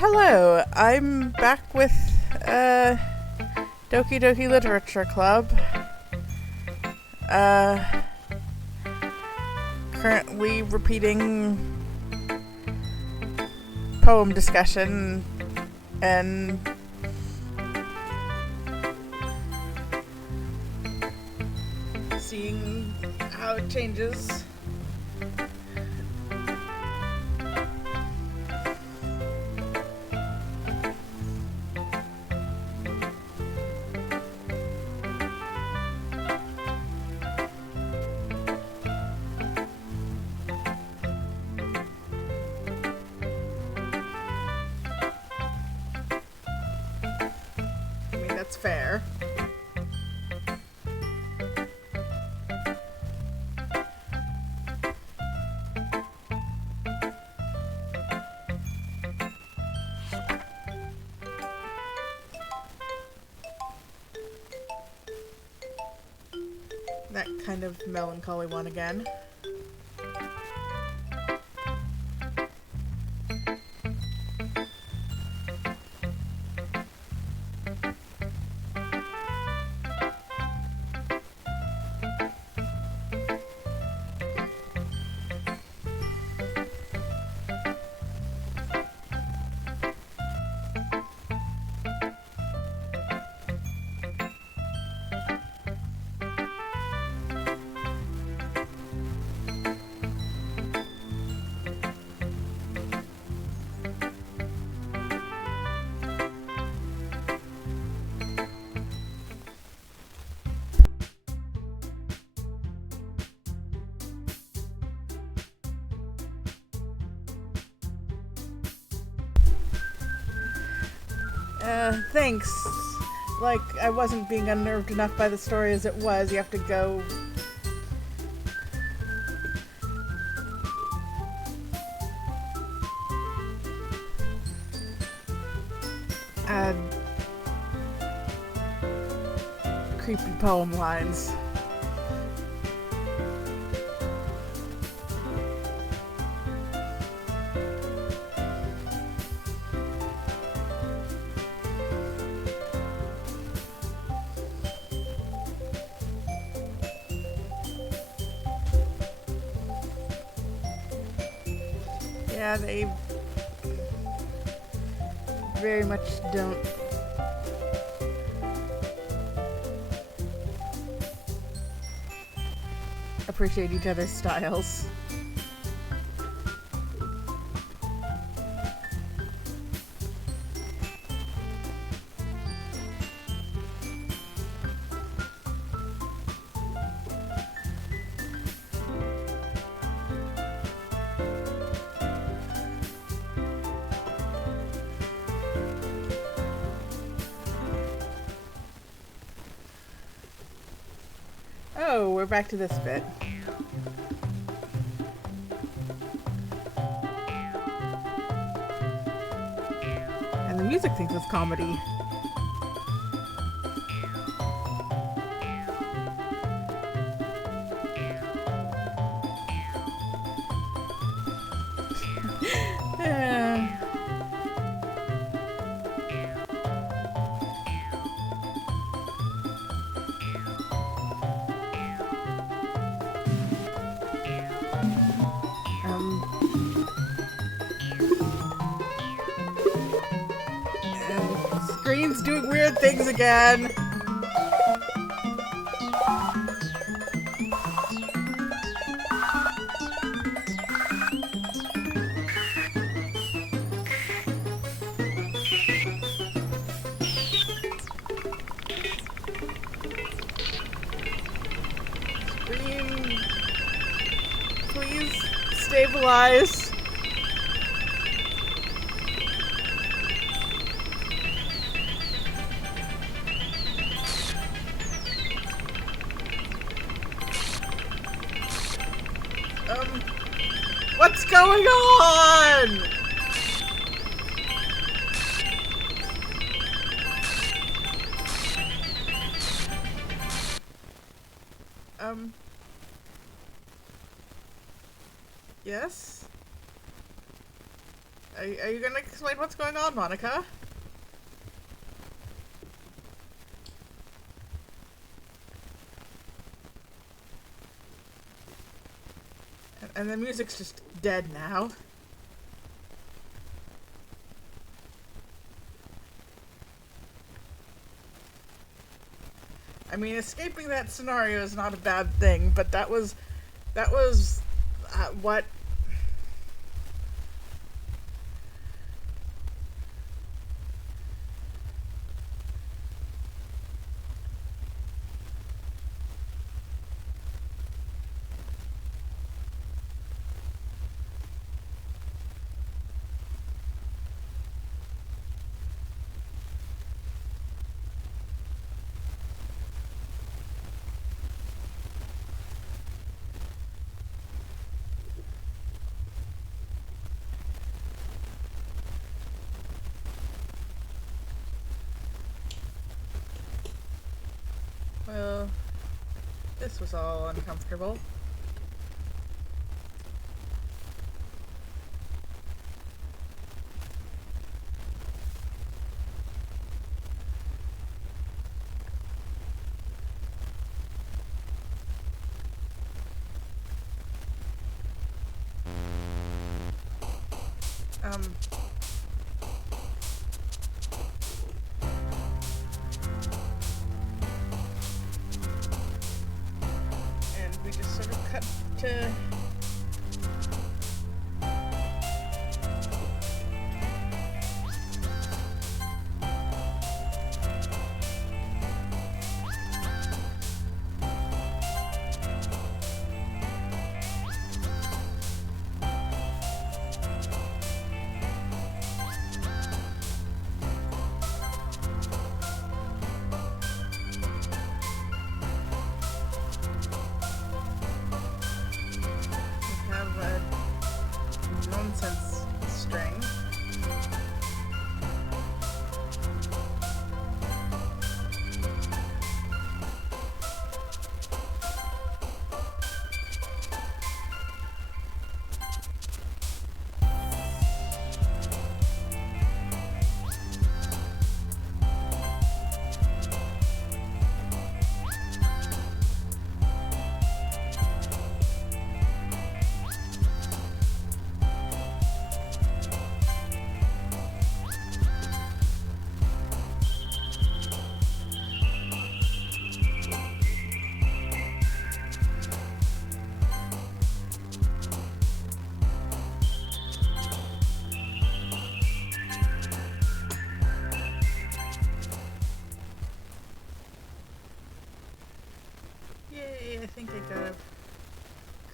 Hello, I'm back with Doki Doki Literature Club. Currently repeating poem discussion and seeing how it changes. That's fair. That kind of melancholy one again. Thanks. Like, I wasn't being unnerved enough by the story as it was. You have to go... add... creepy poem lines. Yeah, they very much don't appreciate each other's styles. Oh, we're back to this bit. And the music thinks it's comedy. Screen's doing weird things again. Screen, please stabilize. What's going on? Yes? Are you gonna explain what's going on, Monica? And the music's just dead now. I mean, escaping that scenario is not a bad thing, but that was what. Well, this was all uncomfortable. And we just sort of cut to... nonsense string. Yay, I think I got a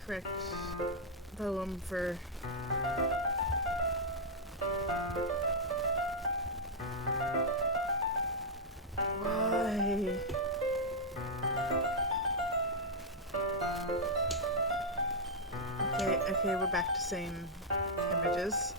correct poem for... Why? Okay, we're back to same images.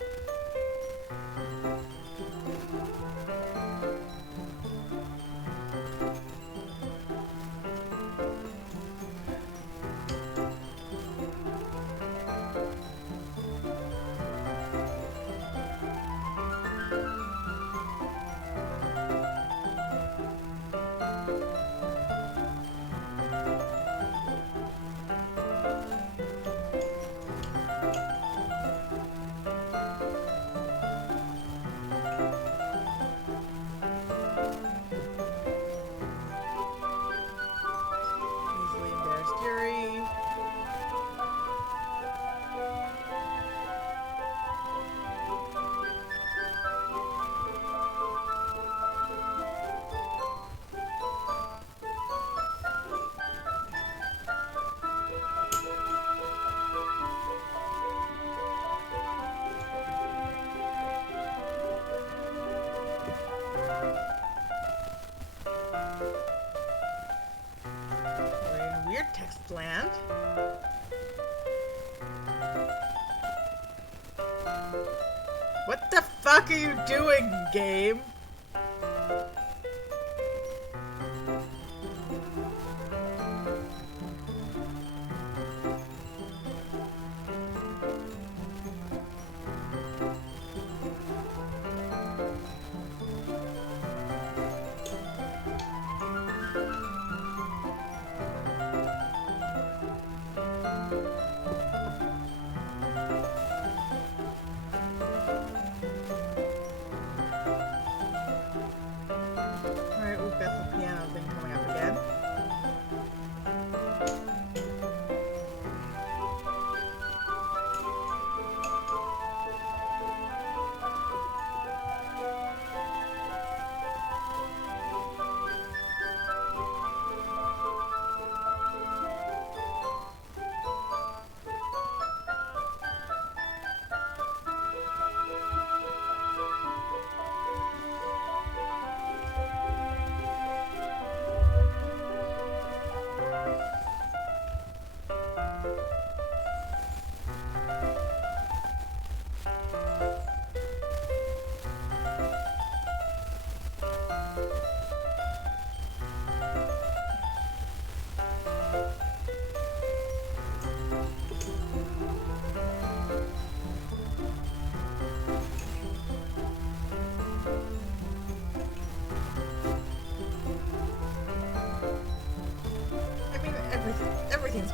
Easily embarrassed Yuri. We're in weird text land. What the fuck are you doing, game?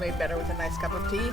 made better with a nice cup of tea.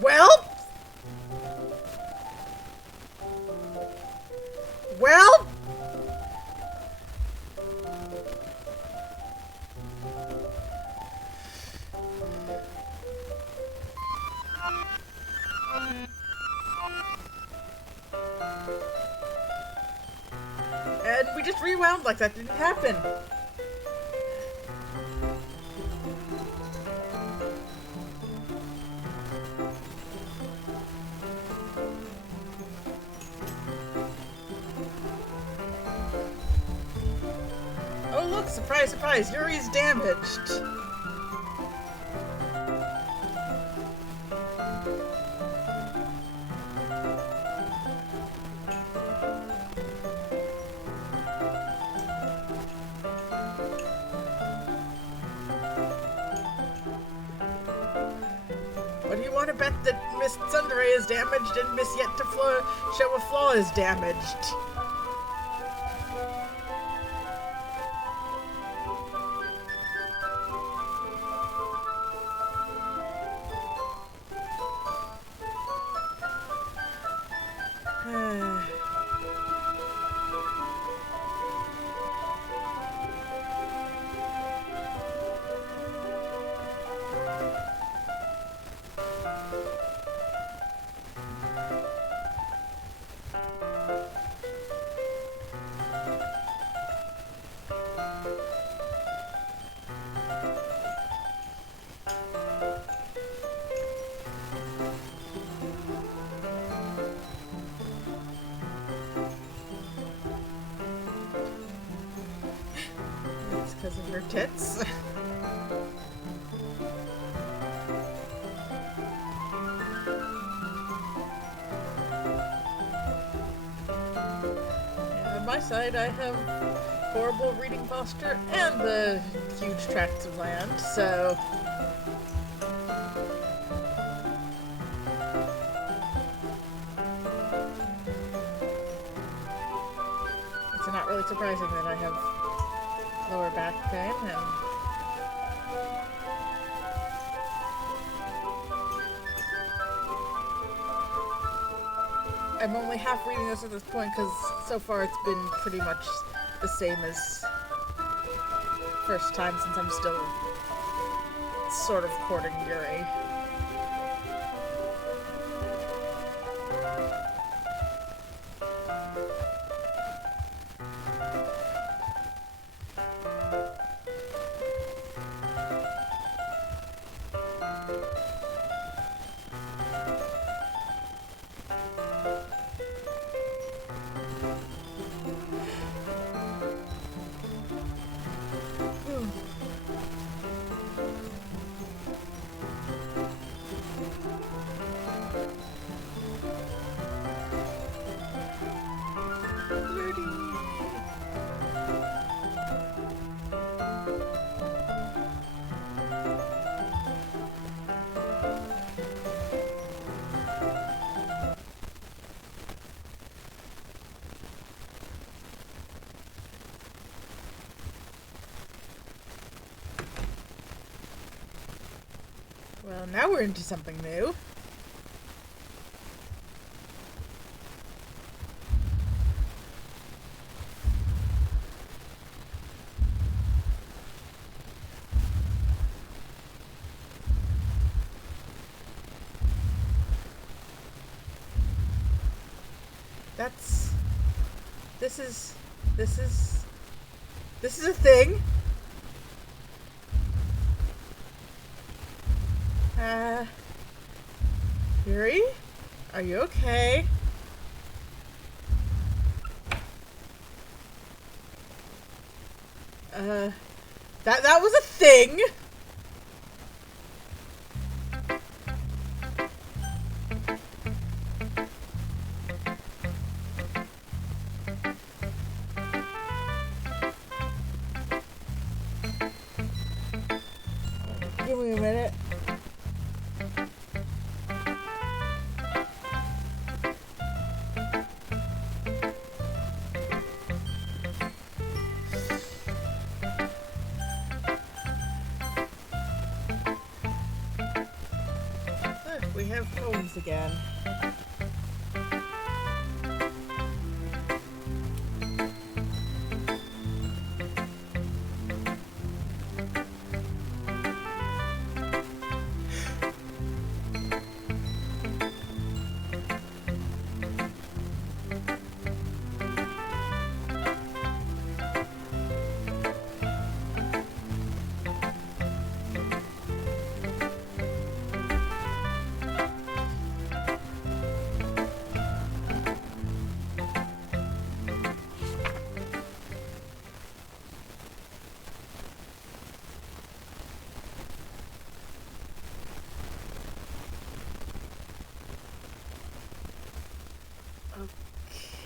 Well? Well? And we just rewound like that didn't happen. Oh look, surprise, surprise, Yuri's damaged. What do you want to bet that Miss Tsundere is damaged and Miss Yet to Show a Flaw is damaged? Because of her tits. And on my side, I have horrible reading posture and the huge tracts of land, so... It's not really surprising that I have lower back pain and I'm only half reading this at this point because so far it's been pretty much the same as first time since I'm still sort of courting Yuri. Well, now we're into something new. This is a thing. Yuri? Are you okay? That was a thing! Give me a minute. Look, we have poems again.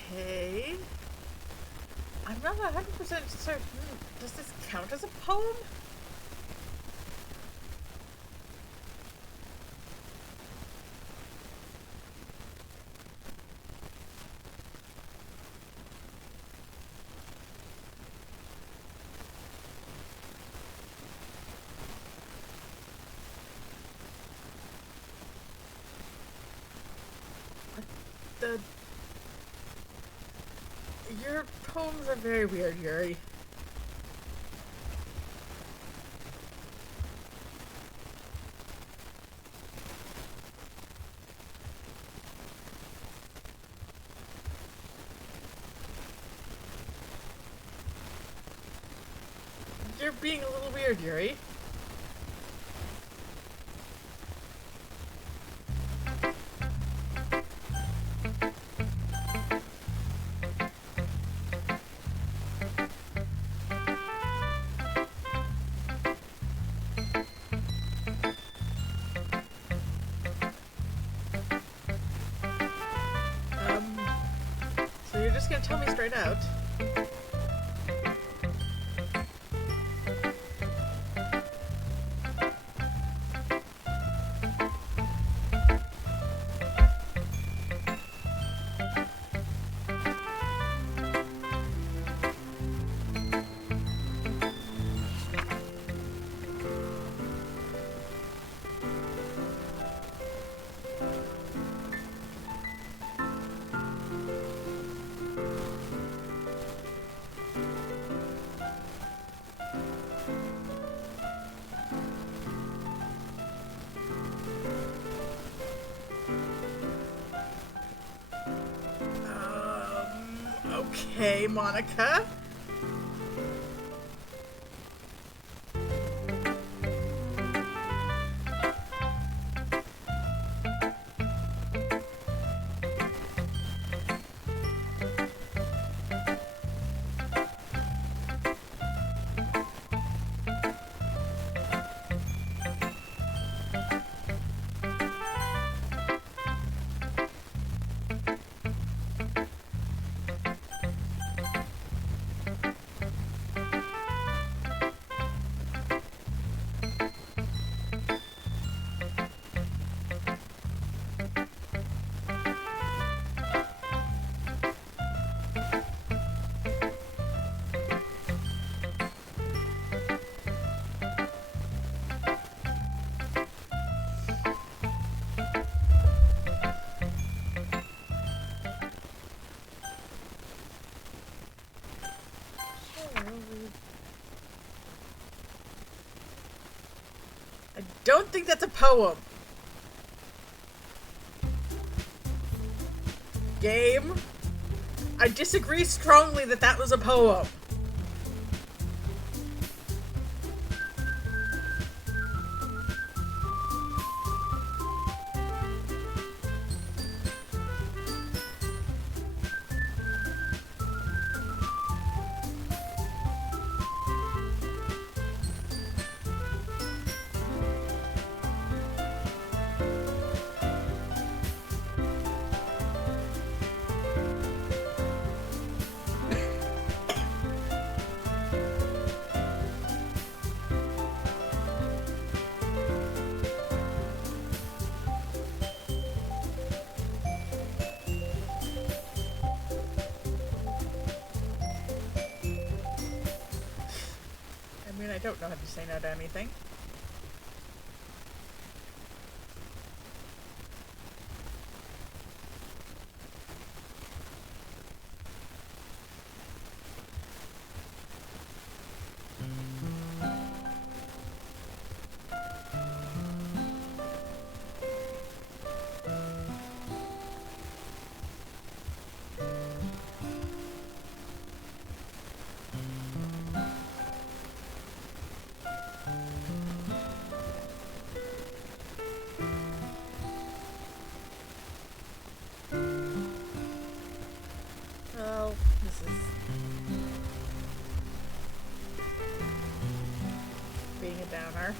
Okay. I'm not 100% certain. Does this count as a poem? The... Your poems are very weird, Yuri. You're being a little weird, Yuri. So you're just gonna tell me straight out? Okay, Monica. I don't think that's a poem. Game? I disagree strongly that that was a poem. I don't know how to say no to anything. Oh, this is being a downer.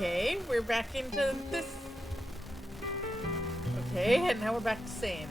Okay, we're back into this. Okay, and now we're back to same.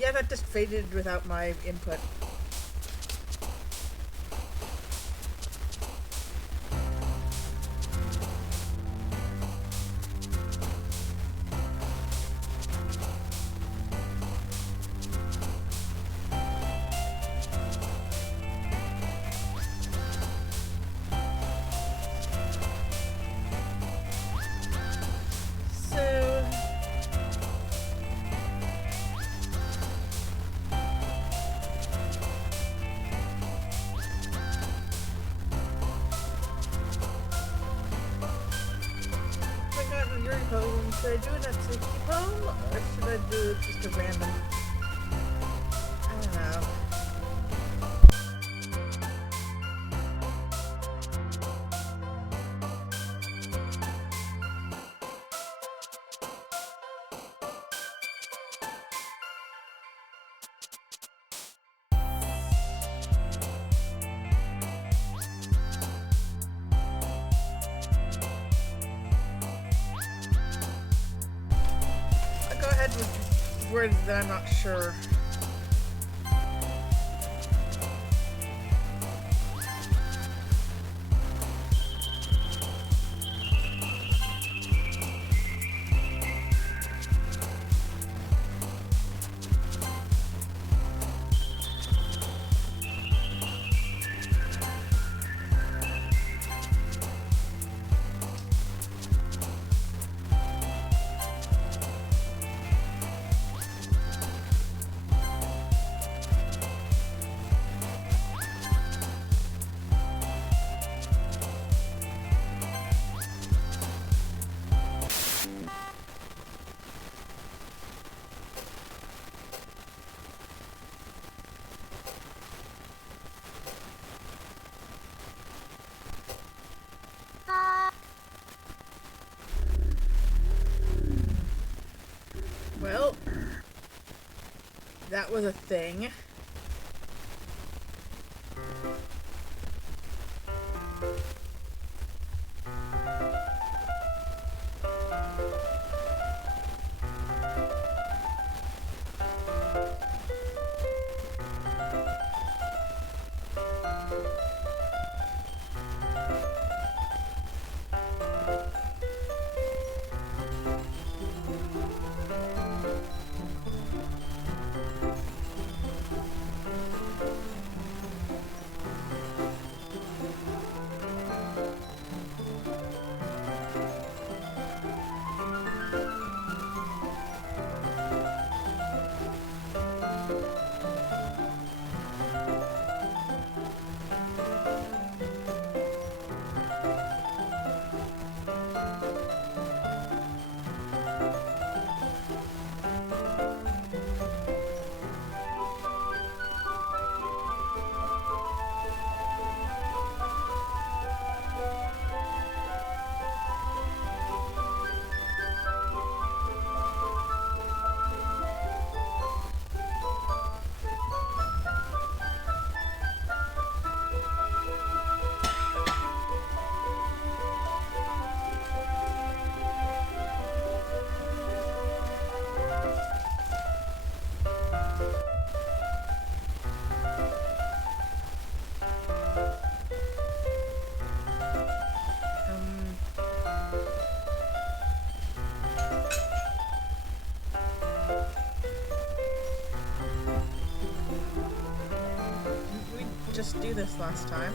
Yeah, that just faded without my input. Should I do it at 60 poem, or should I do just a random? I don't know. I'll go ahead with words that I'm not sure. Well, that was a thing. Just do this last time.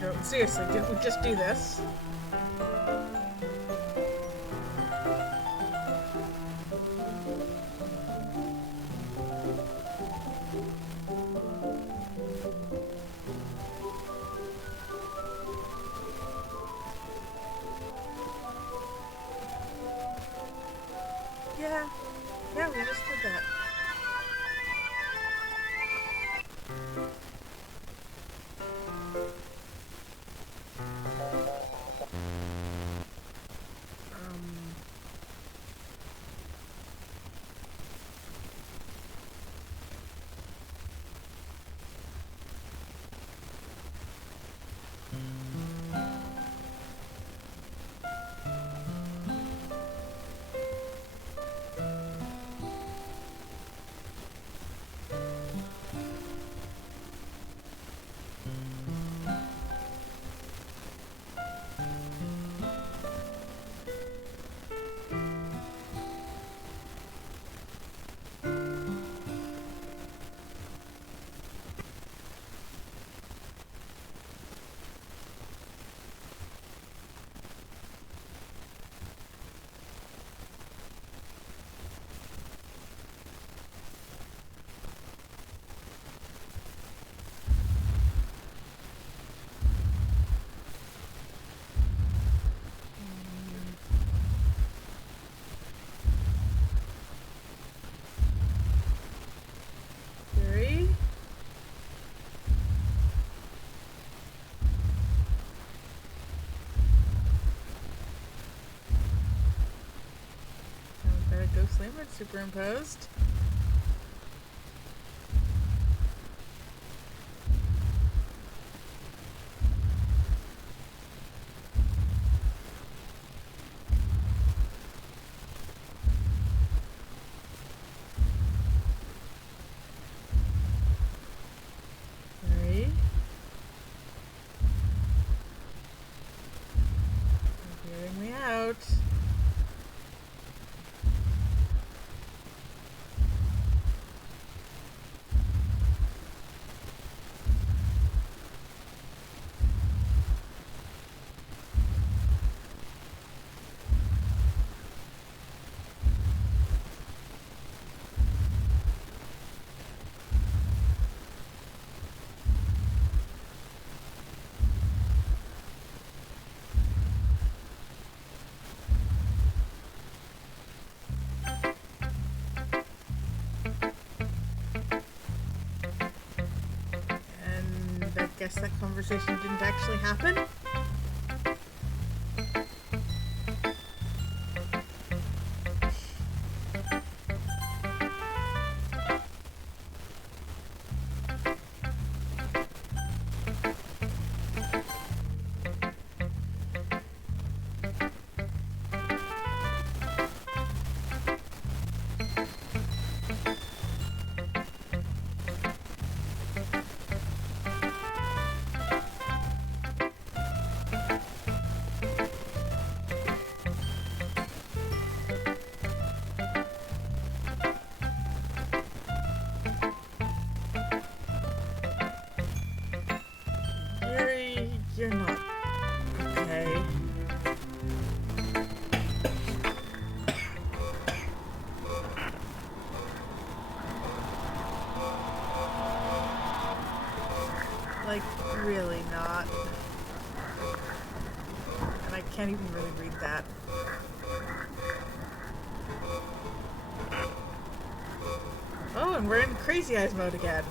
No, seriously, didn't we just do this? Yeah, we just did that. Slammer superimposed. Three. You're hearing me out. guess that conversation didn't actually happen. You're not okay. Like, really not. And I can't even really read that. Oh, and we're in Crazy Eyes mode again.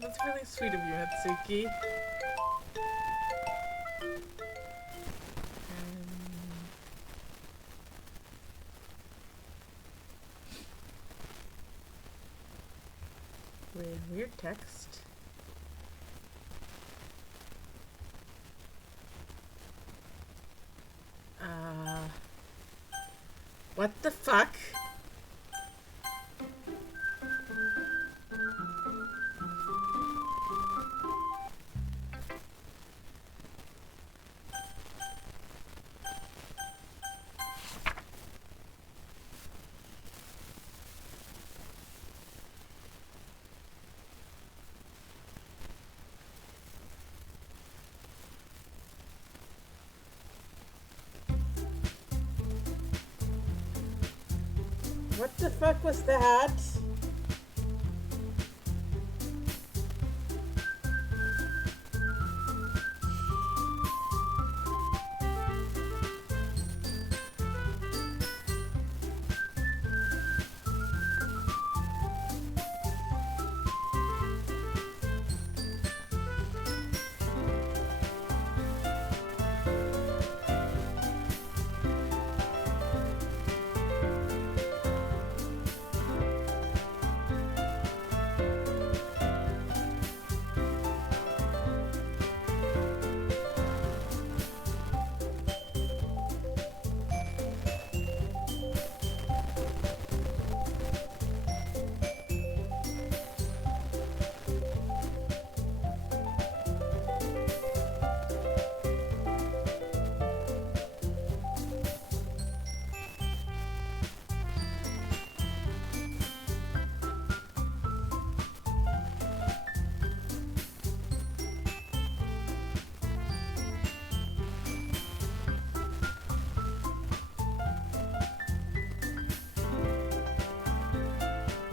That's really sweet of you, Natsuki. Weird text. What the fuck? What the fuck was that?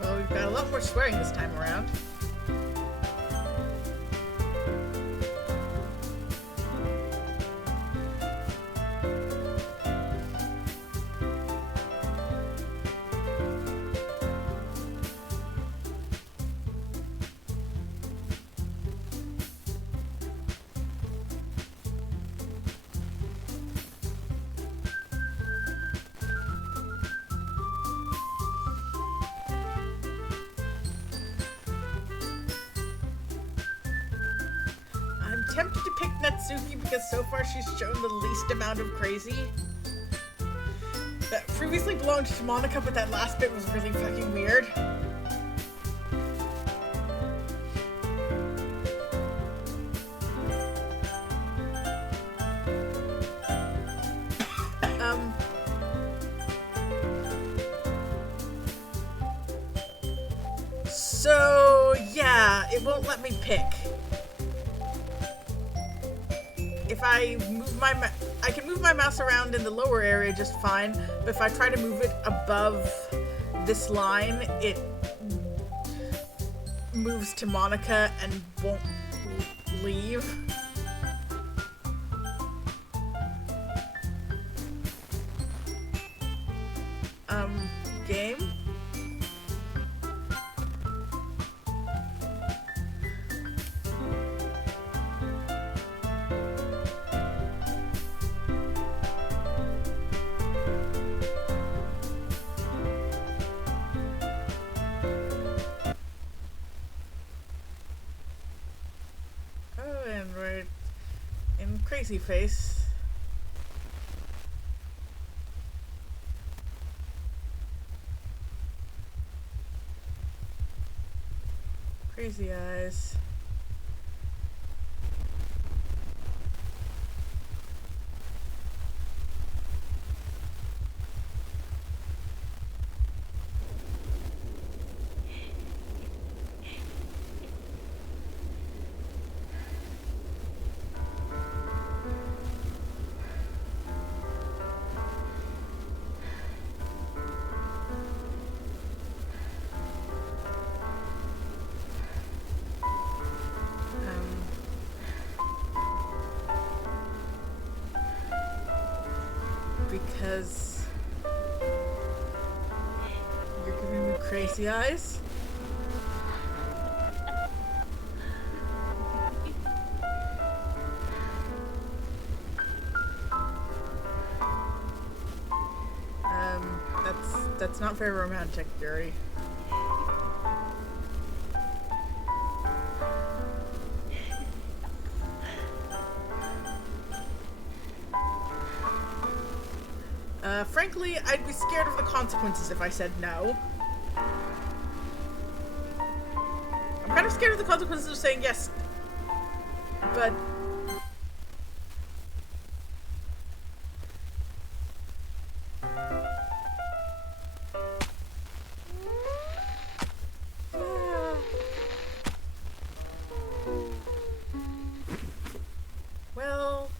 Well, we've got a lot more swearing this time around. Tempted to pick Natsuki because so far she's shown the least amount of crazy. But previously belonged to Monica, but that last bit was really fucking weird. So, yeah, it won't let me pick. If I move I can move my mouse around in the lower area just fine, but if I try to move it above this line, it moves to Monica and won't leave. Game? And we're in Crazy Face. Crazy Eyes. Because you're giving me crazy eyes? That's not very romantic, Yuri. Frankly, I'd be scared of the consequences if I said no. I'm kind of scared of the consequences of saying yes, but... Well...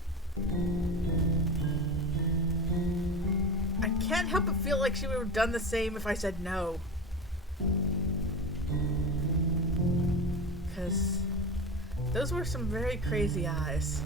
I can't help but feel like she would have done the same if I said no. Because those were some very crazy eyes.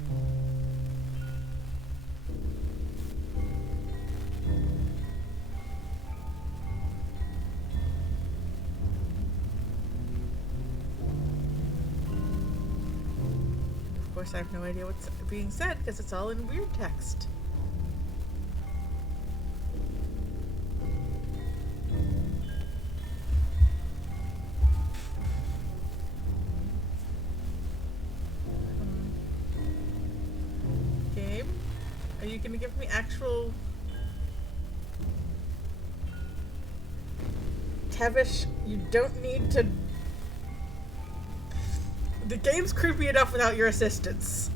Of course, I have no idea what's being said because it's all in weird text. Are you gonna give me actual Tevish? You don't need to. The game's creepy enough without your assistance.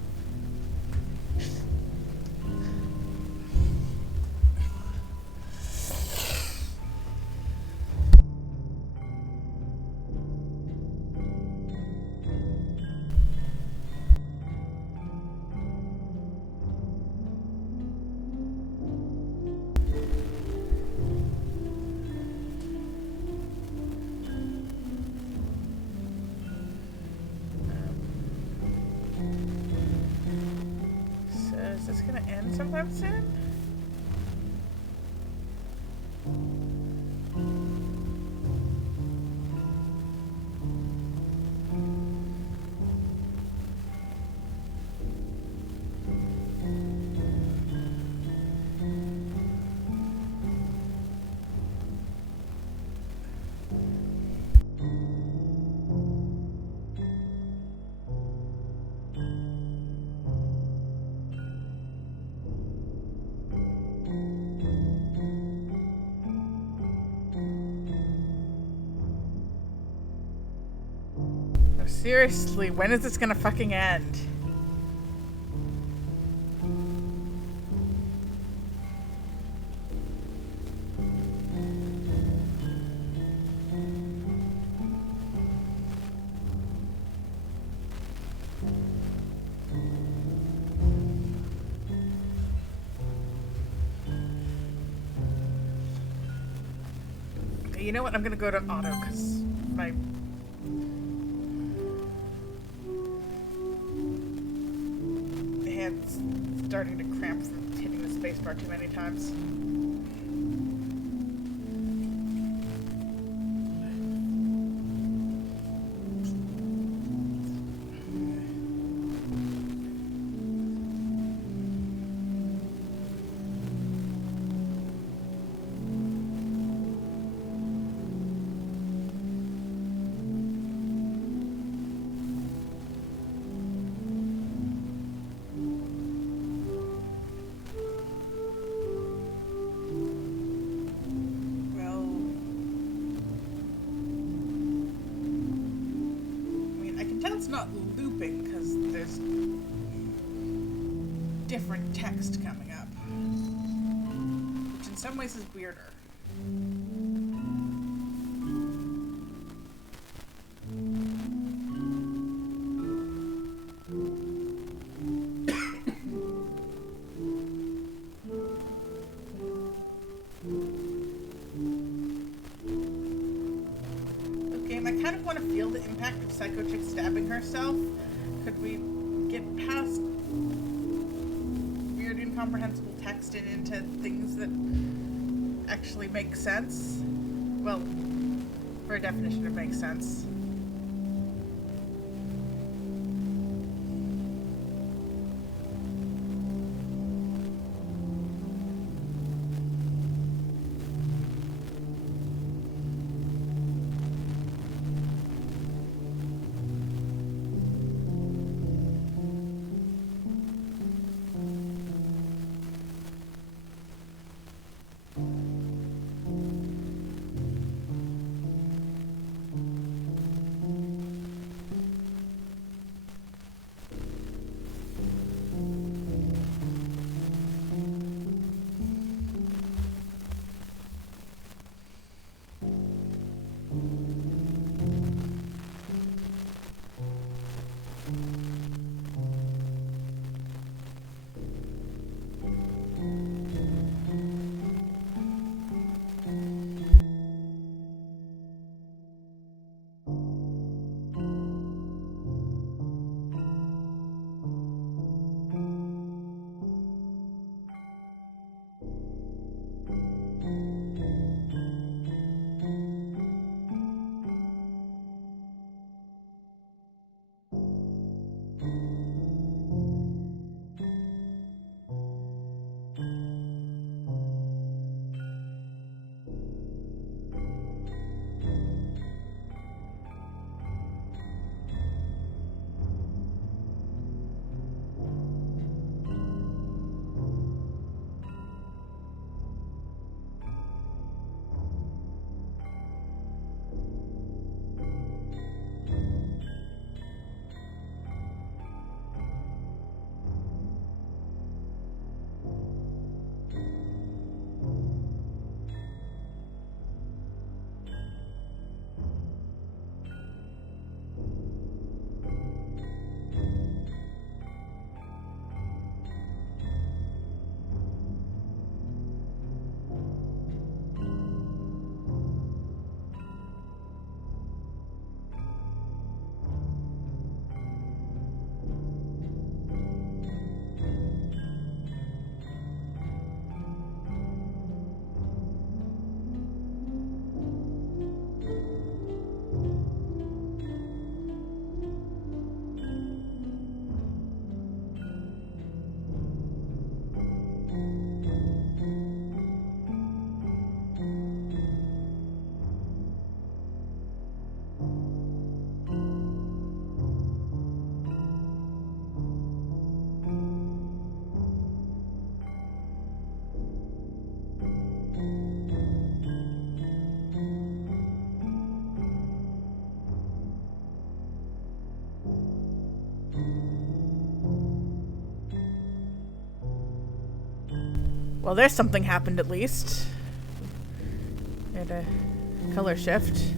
Is this gonna end sometime soon? Seriously, when is this gonna fucking end? Okay, you know what? I'm gonna go to auto because my hand's starting to cramp from hitting the spacebar too many times. It's not looping because there's different text coming up, which in some ways is weirder. I kind of want to feel the impact of Psycho Chick stabbing herself. Could we get past weird, incomprehensible text and into things that actually make sense? Well, for a definition, it makes sense. Well, there's something happened at least. We had a color shift.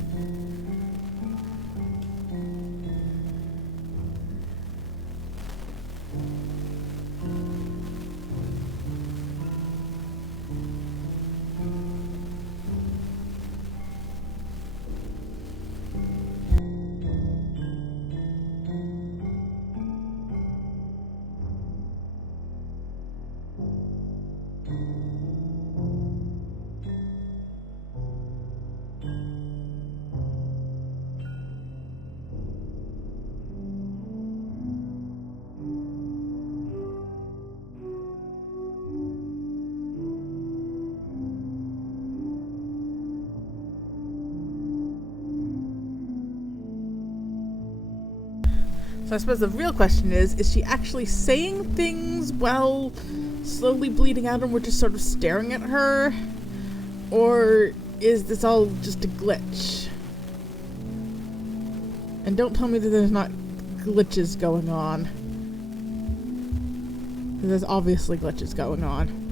So I suppose the real question is she actually saying things while slowly bleeding out and we're just sort of staring at her? Or is this all just a glitch? And don't tell me that there's not glitches going on. 'Cause there's obviously glitches going on.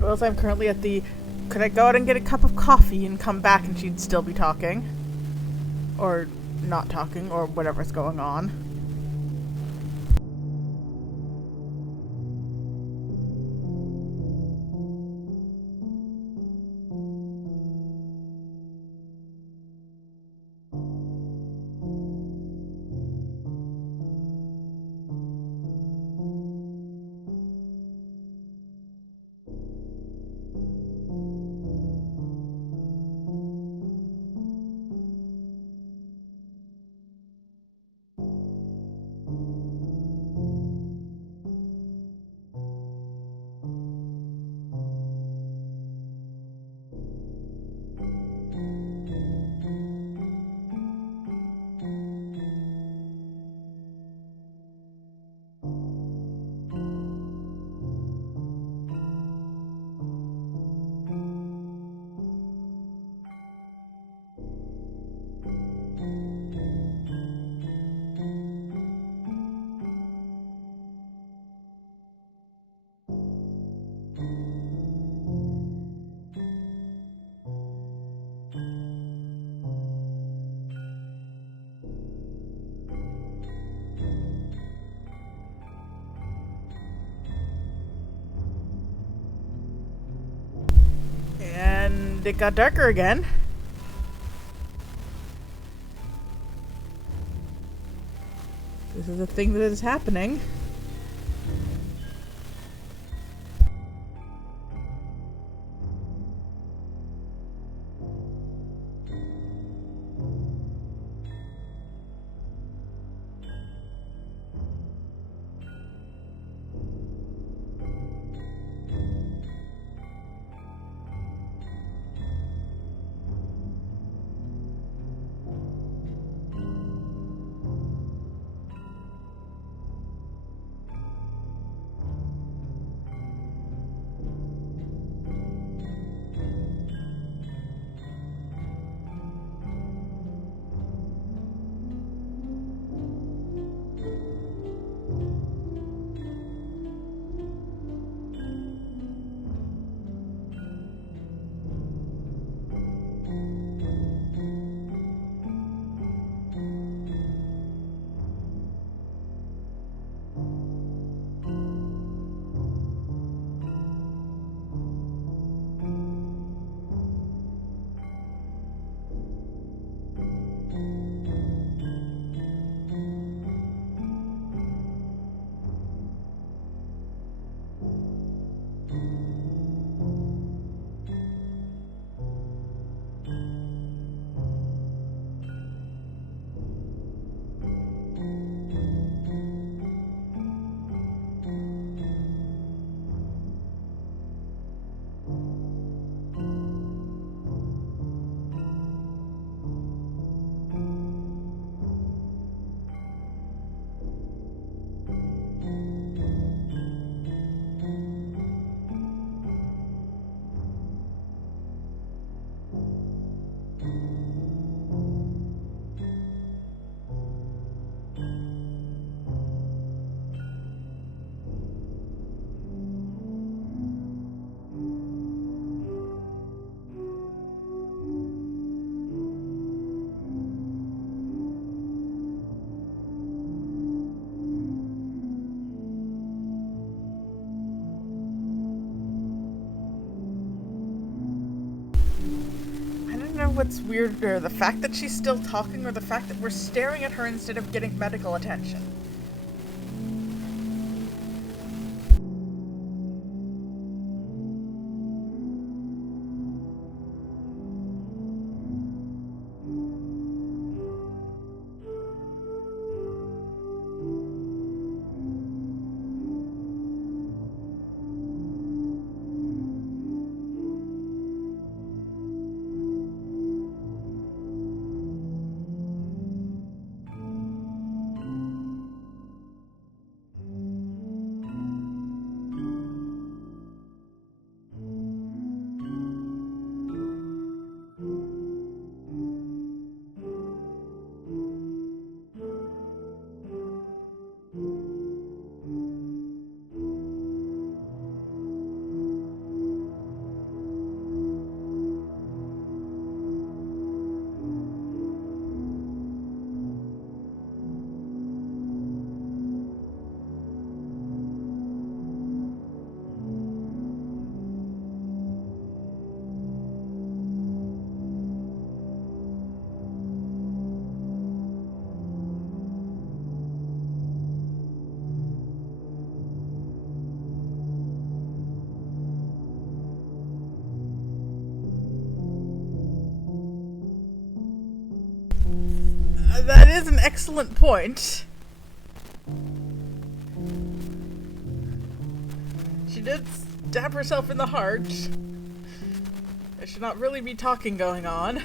Well, as I'm currently at the... Could I go out and get a cup of coffee and come back and she'd still be talking? Or not talking, or whatever's going on. And it got darker again. This is a thing that is happening. what's weirder, the fact that she's still talking or the fact that we're staring at her instead of getting medical attention. That is an excellent point. She did stab herself in the heart. There should not really be talking going on.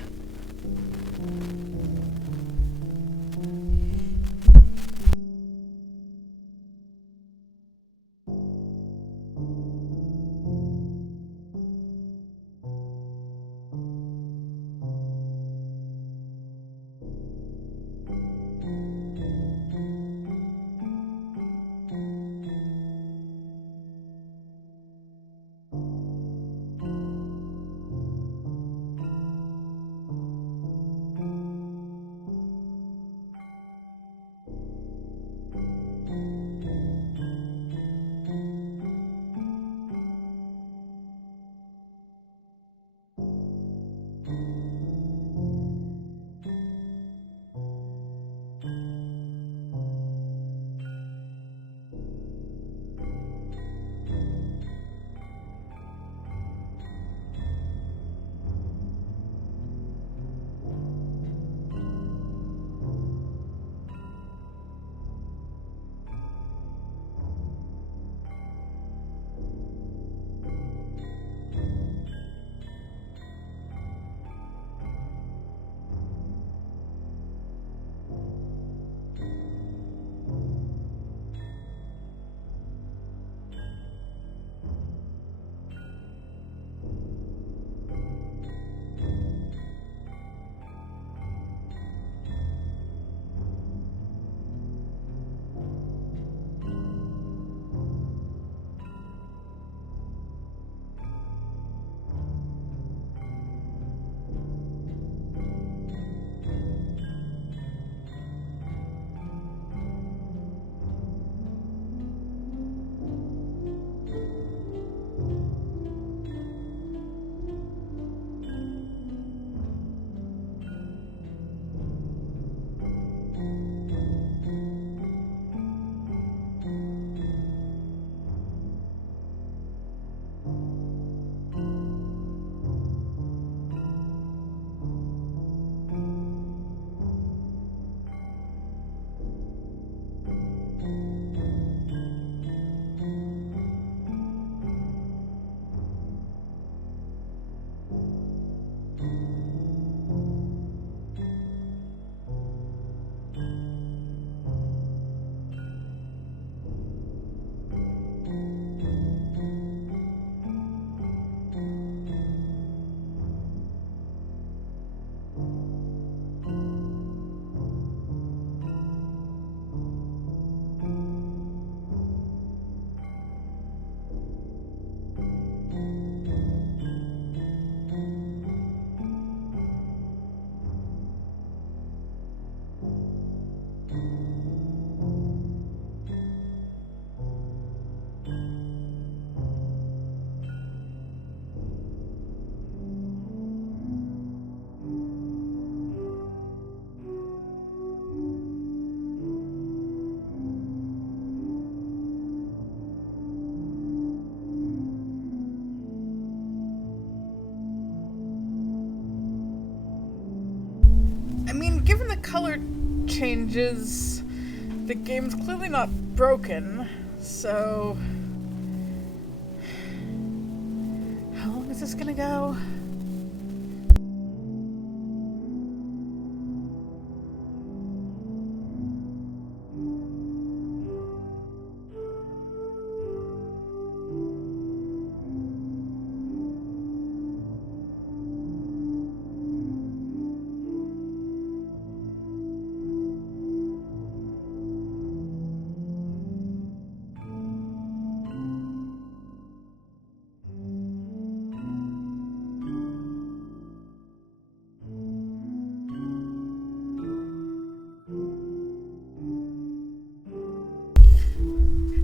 color changes, the game's clearly not broken, so... How long is this gonna go?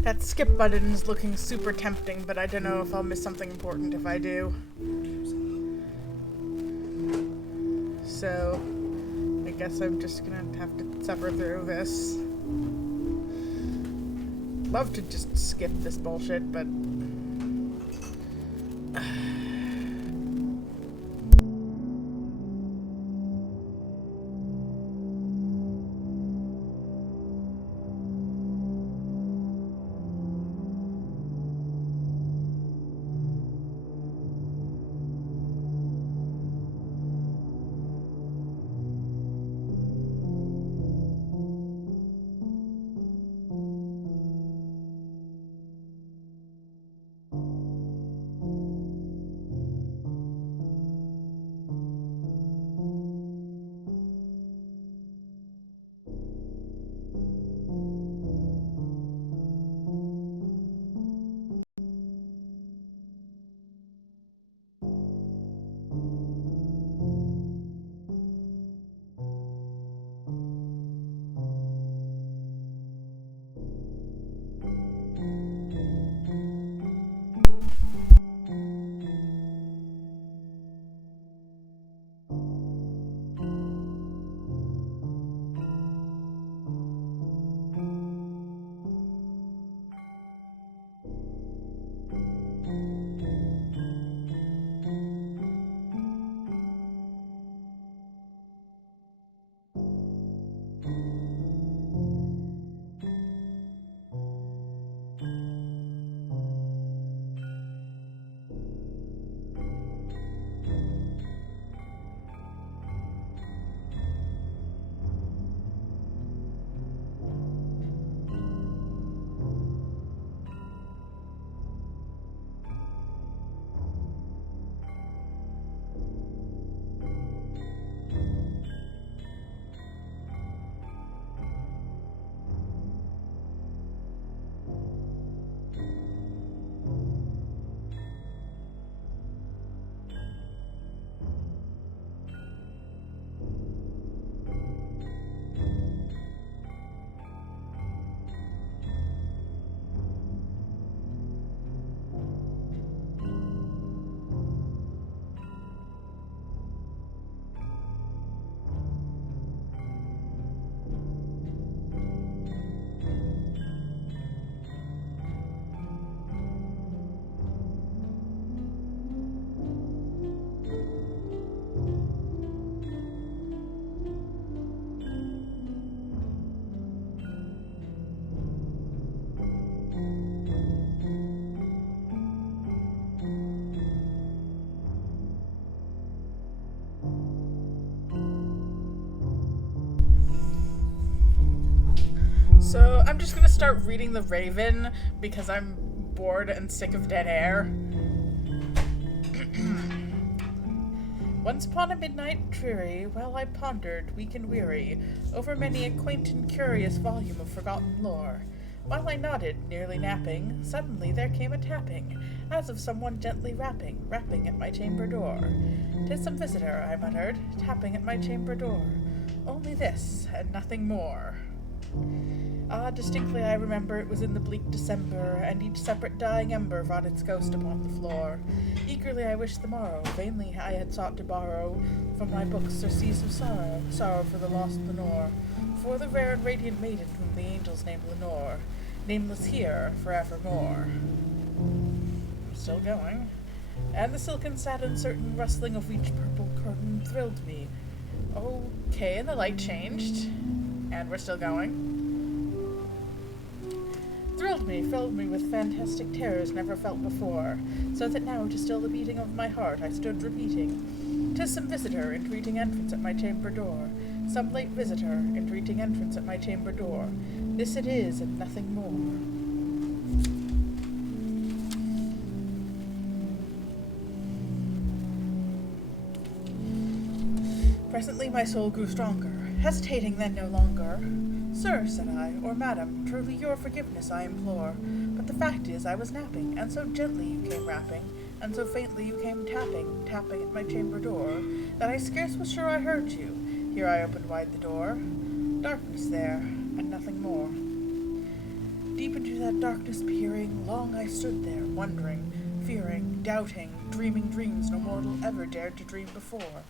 That skip button is looking super tempting, but I don't know if I'll miss something important if I do. So, I guess I'm just gonna have to suffer through this. Love to just skip this bullshit, but... So I'm just gonna start reading The Raven because I'm bored and sick of dead air. Once upon a midnight dreary, while I pondered, weak and weary, over many a quaint and curious volume of forgotten lore, while I nodded, nearly napping, suddenly there came a tapping, as of someone gently rapping at my chamber door. "'Tis some visitor," I muttered, tapping at my chamber door. Only this, and nothing more. Ah, distinctly I remember it was in the bleak December, and each separate dying ember wrought its ghost upon the floor. Eagerly I wished the morrow, vainly I had sought to borrow from my books surcease of sorrow for the lost Lenore, for the rare and radiant maiden whom the angels named Lenore, nameless here forevermore. Still going. And the silken satin certain rustling of each purple curtain thrilled me. Okay, and the light changed. And we're still going. Thrilled me, filled me with fantastic terrors never felt before, so that now to still the beating of my heart I stood repeating, "'Tis some visitor entreating entrance at my chamber door, some late visitor entreating entrance at my chamber door. This it is, and nothing more." Presently my soul grew stronger, hesitating then no longer. "Sir," said I, "or madam, truly your forgiveness I implore, but the fact is I was napping, and so gently you came rapping, and so faintly you came tapping, tapping at my chamber door, that I scarce was sure I heard you." Here I opened wide the door. Darkness there, and nothing more. Deep into that darkness peering, long I stood there, wondering, fearing, doubting, dreaming dreams no mortal ever dared to dream before.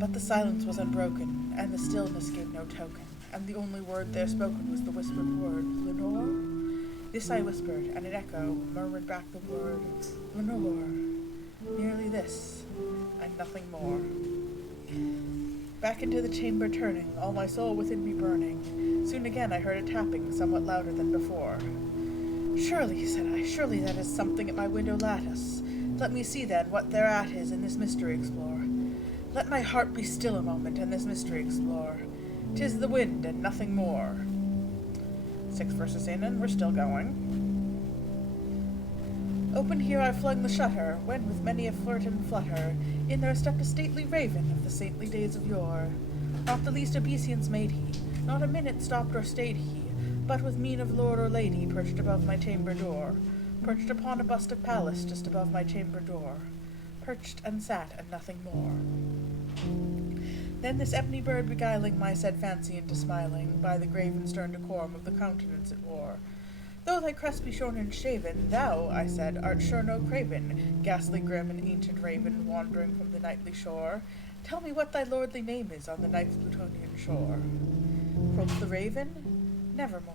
But the silence was unbroken, and the stillness gave no token, and the only word there spoken was the whispered word, "Lenore?" This I whispered, and an echo murmured back the word, "Lenore." Merely this, and nothing more. Back into the chamber turning, all my soul within me burning. Soon again I heard a tapping, somewhat louder than before. "Surely," said I, "surely that is something at my window lattice. Let me see then what thereat is, and this mystery explore. Let my heart be still a moment, and this mystery explore. 'Tis the wind, and nothing more." 6 verses in, and we're still going. Open here I flung the shutter, when with many a flirt and flutter, in there stepped a stately raven of the saintly days of yore. Not the least obeisance made he, not a minute stopped or stayed he, but with mien of lord or lady perched above my chamber door, perched upon a bust of Pallas just above my chamber door, perched and sat, and nothing more. Then this ebony bird beguiling my said fancy into smiling, by the grave and stern decorum of the countenance it wore. "Though thy crest be shorn and shaven, thou," I said, "art sure no craven, ghastly grim and ancient raven, wandering from the nightly shore. Tell me what thy lordly name is on the night's Plutonian shore." Quoth the raven, "Nevermore."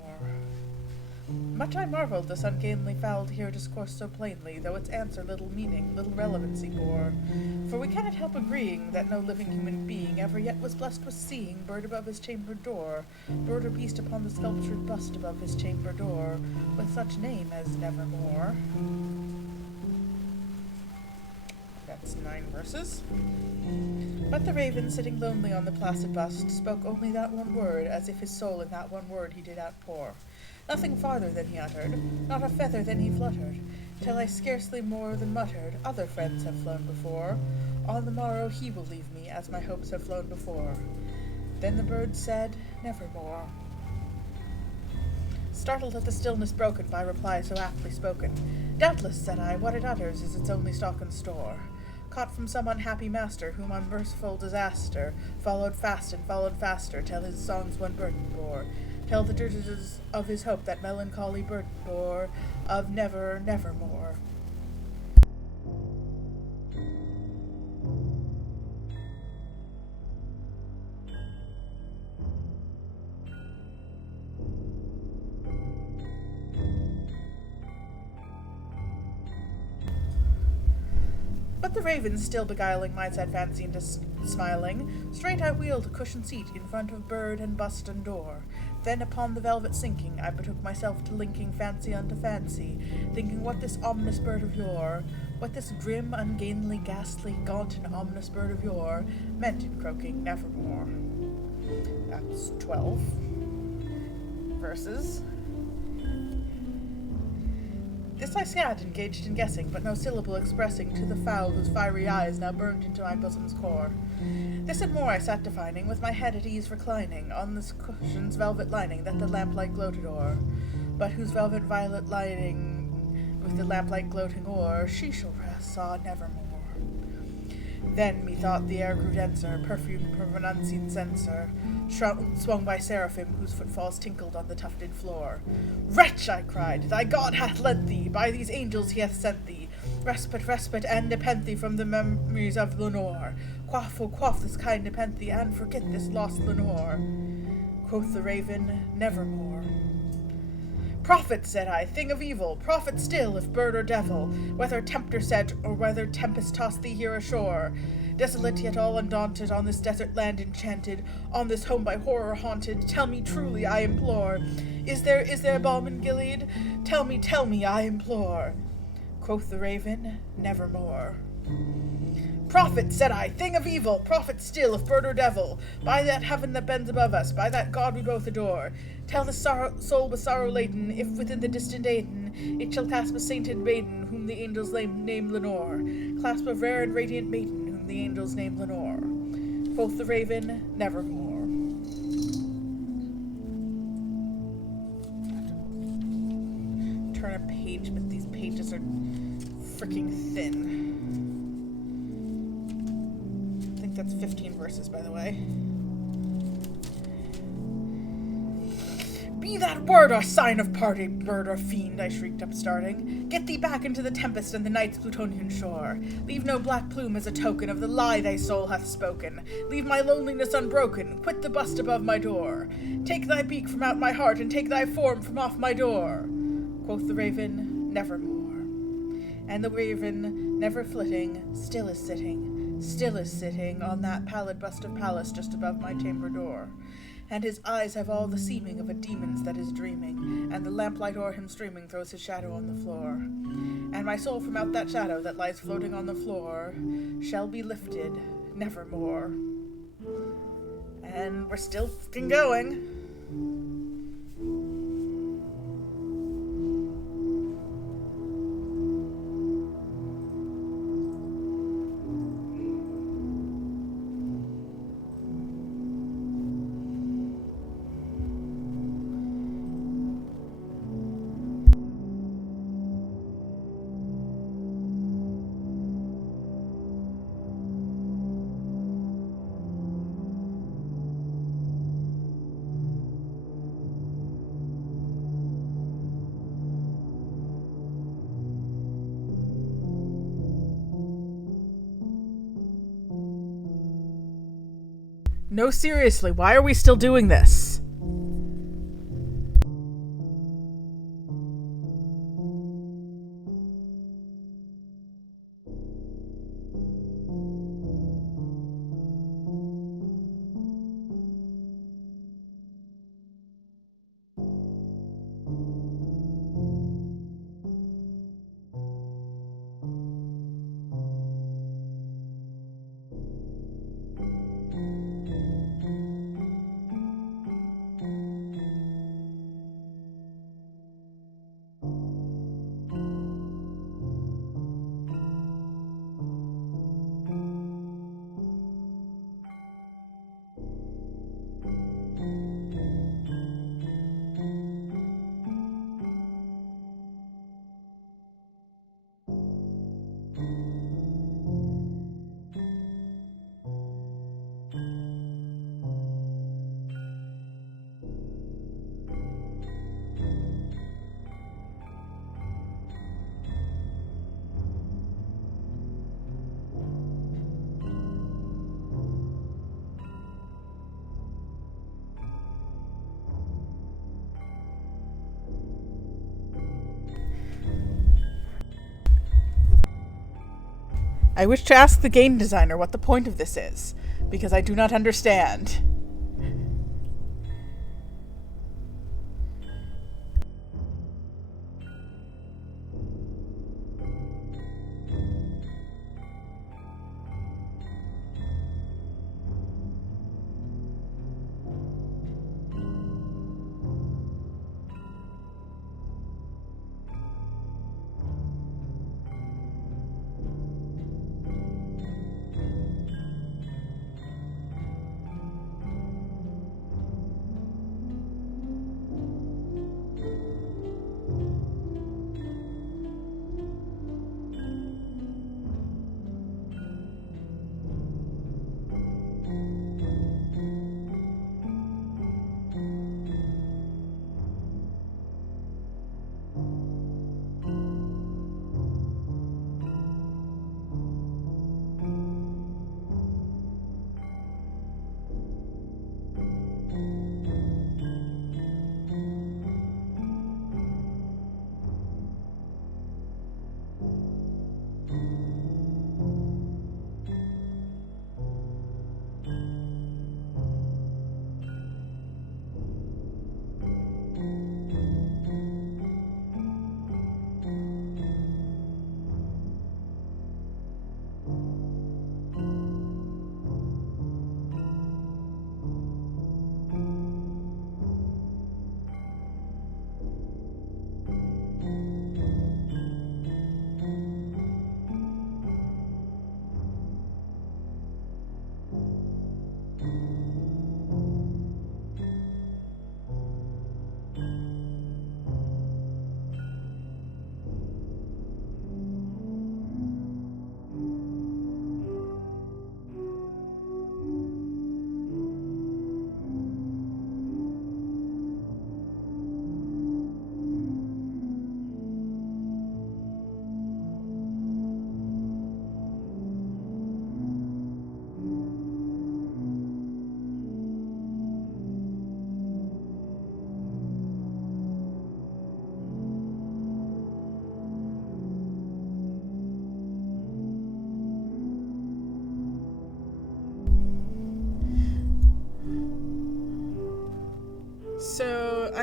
Much I marvelled this ungainly fowl to hear discourse so plainly, though its answer little meaning, little relevancy bore. For we cannot help agreeing that no living human being ever yet was blessed with seeing bird above his chamber door, bird or beast upon the sculptured bust above his chamber door, with such name as Nevermore. That's 9 verses. But the raven, sitting lonely on the placid bust, spoke only that one word, as if his soul in that one word he did outpour. Nothing farther than he uttered, not a feather than he fluttered, till I scarcely more than muttered, "Other friends have flown before. On the morrow he will leave me, as my hopes have flown before." Then the bird said, "Nevermore." Startled at the stillness broken by reply so aptly spoken, "Doubtless," said I, "what it utters is its only stock and store, caught from some unhappy master, whom unmerciful disaster followed fast and followed faster, till his songs one burden bore, till the dirges of his hope that melancholy burden bore, of never, nevermore." But the raven, still beguiling my sad fancy into smiling, straight I wheeled a cushioned seat in front of bird and bust and door. Then upon the velvet sinking, I betook myself to linking fancy unto fancy, thinking what this ominous bird of yore, what this grim, ungainly, ghastly, gaunt, and ominous bird of yore meant in croaking "Nevermore." That's 12 verses. This I sat, engaged in guessing, but no syllable expressing to the fowl whose fiery eyes now burned into my bosom's core. This and more I sat defining, with my head at ease reclining on this cushion's velvet lining that the lamplight gloated o'er, but whose velvet violet lining with the lamplight gloating o'er she shall rest, saw nevermore. Then methought the air grew denser, perfumed from an unseen censer, swung by seraphim whose footfalls tinkled on the tufted floor. "Wretch," I cried, "thy God hath lent thee, by these angels he hath sent thee, respite, respite, and nepenthe from the memories of Lenore. Quaff, oh quaff this kind nepenthe, and forget this lost Lenore." Quoth the raven, "Nevermore." "Prophet," said I, "thing of evil, prophet still, if bird or devil, whether tempter sent, or whether tempest tossed thee here ashore, Desolate yet all undaunted, on this desert land enchanted, on this home by horror haunted, tell me truly, I implore, is there balm in Gilead? Tell me, I implore. Quoth the raven, nevermore. Prophet, said I, thing of evil, prophet still, of bird or devil, by that heaven that bends above us, by that God we both adore, tell the soul with sorrow laden, if within the distant Aden it shall clasp a sainted maiden, whom the angels name Lenore, clasp a rare and radiant maiden, whom the angels name Lenore. Quoth the raven, nevermore. Turn a page, but these pages are freaking thin. I think that's 15 verses, by the way. Be that word or sign of parting, bird or fiend, I shrieked upstarting. Get thee back into the tempest and the night's Plutonian shore. Leave no black plume as a token of the lie thy soul hath spoken. Leave my loneliness unbroken, quit the bust above my door. Take thy beak from out my heart, and take thy form from off my door. Quoth the raven, nevermore. And the raven, never flitting, still is sitting on that pallid bust of Pallas just above my chamber door. And his eyes have all the seeming of a demon's that is dreaming, and the lamplight o'er him streaming throws his shadow on the floor. And my soul from out that shadow that lies floating on the floor shall be lifted nevermore. And we're still fucking going. No, seriously, why are we still doing this? I wish to ask the game designer what the point of this is, because I do not understand.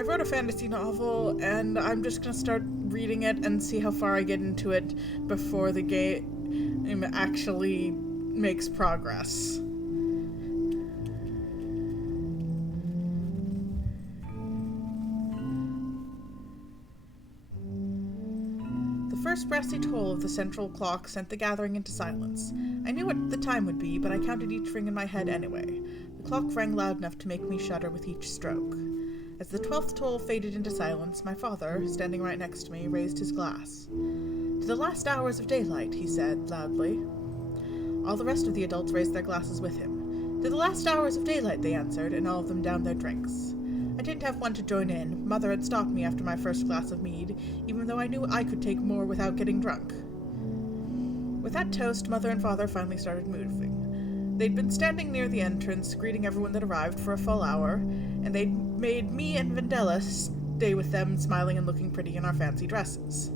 I wrote a fantasy novel, and I'm just gonna start reading it and see how far I get into it before the game actually makes progress. The first brassy toll of the central clock sent the gathering into silence. I knew what the time would be, but I counted each ring in my head anyway. The clock rang loud enough to make me shudder with each stroke. As the 12th toll faded into silence, my father, standing right next to me, raised his glass. "To the last hours of daylight," he said, loudly. All the rest of the adults raised their glasses with him. "To the last hours of daylight," they answered, and all of them downed their drinks. I didn't have one to join in. Mother had stopped me after my first glass of mead, even though I knew I could take more without getting drunk. With that toast, Mother and Father finally started moving. They'd been standing near the entrance, greeting everyone that arrived for a full hour, and they'd made me and Vendella stay with them, smiling and looking pretty in our fancy dresses.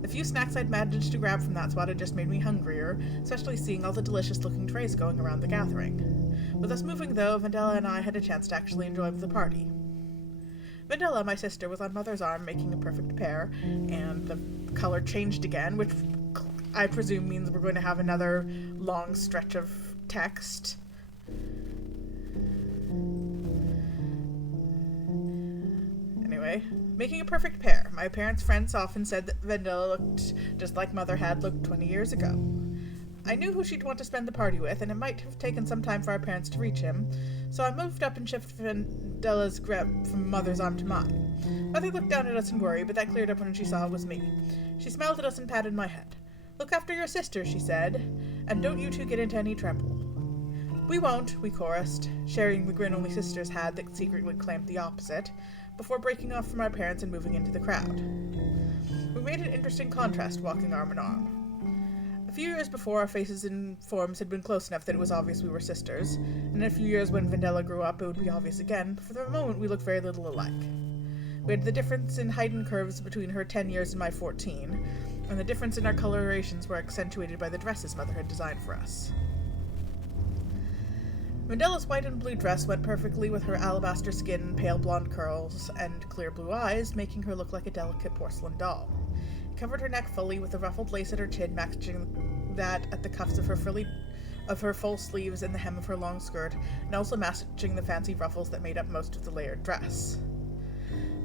The few snacks I'd managed to grab from that spot had just made me hungrier, especially seeing all the delicious-looking trays going around the gathering. With us moving, though, Vendella and I had a chance to actually enjoy the party. Vendella, my sister, was on Mother's arm, making a perfect pair, and the color changed again, which I presume means we're going to have another long stretch of text. Anyway, making a perfect pair. My parents' friends often said that Vendella looked just like Mother had looked 20 years ago. I knew who she'd want to spend the party with, and it might have taken some time for our parents to reach him, so I moved up and shifted Vendella's grip from Mother's arm to mine. Mother looked down at us in worry, but that cleared up when she saw it was me. She smiled at us and patted my head. "Look after your sister," she said, "and don't you two get into any trouble." "We won't," we chorused, sharing the grin only sisters had that secretly claimed the opposite, before breaking off from our parents and moving into the crowd. We made an interesting contrast, walking arm in arm. A few years before, our faces and forms had been close enough that it was obvious we were sisters, and in a few years when Vendella grew up, it would be obvious again, but for the moment we looked very little alike. We had the difference in height and curves between her 10 years and my 14, and the difference in our colorations were accentuated by the dresses Mother had designed for us. Vendella's white and blue dress went perfectly with her alabaster skin, pale blonde curls, and clear blue eyes, making her look like a delicate porcelain doll. It covered her neck fully, with a ruffled lace at her chin matching that at the cuffs of her full sleeves and the hem of her long skirt, and also matching the fancy ruffles that made up most of the layered dress.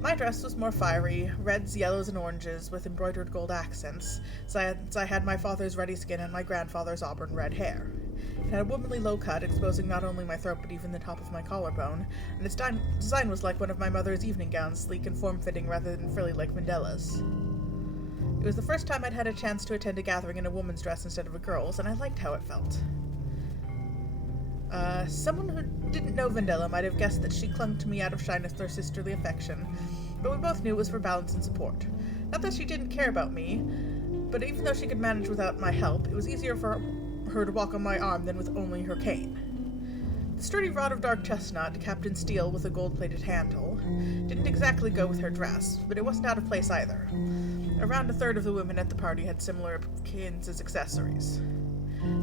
My dress was more fiery, reds, yellows, and oranges, with embroidered gold accents, since I had my father's ruddy skin and my grandfather's auburn red hair. It had a womanly low cut, exposing not only my throat but even the top of my collarbone, and its design was like one of my mother's evening gowns, sleek and form-fitting rather than frilly like Vendella's. It was the first time I'd had a chance to attend a gathering in a woman's dress instead of a girl's, and I liked how it felt. Someone who didn't know Vendella might have guessed that she clung to me out of shyness or sisterly affection, but we both knew it was for balance and support. Not that she didn't care about me, but even though she could manage without my help, it was easier for her to walk on my arm than with only her cane. The sturdy rod of dark chestnut, capped in steel with a gold-plated handle, didn't exactly go with her dress, but it wasn't out of place either. Around a third of the women at the party had similar canes as accessories.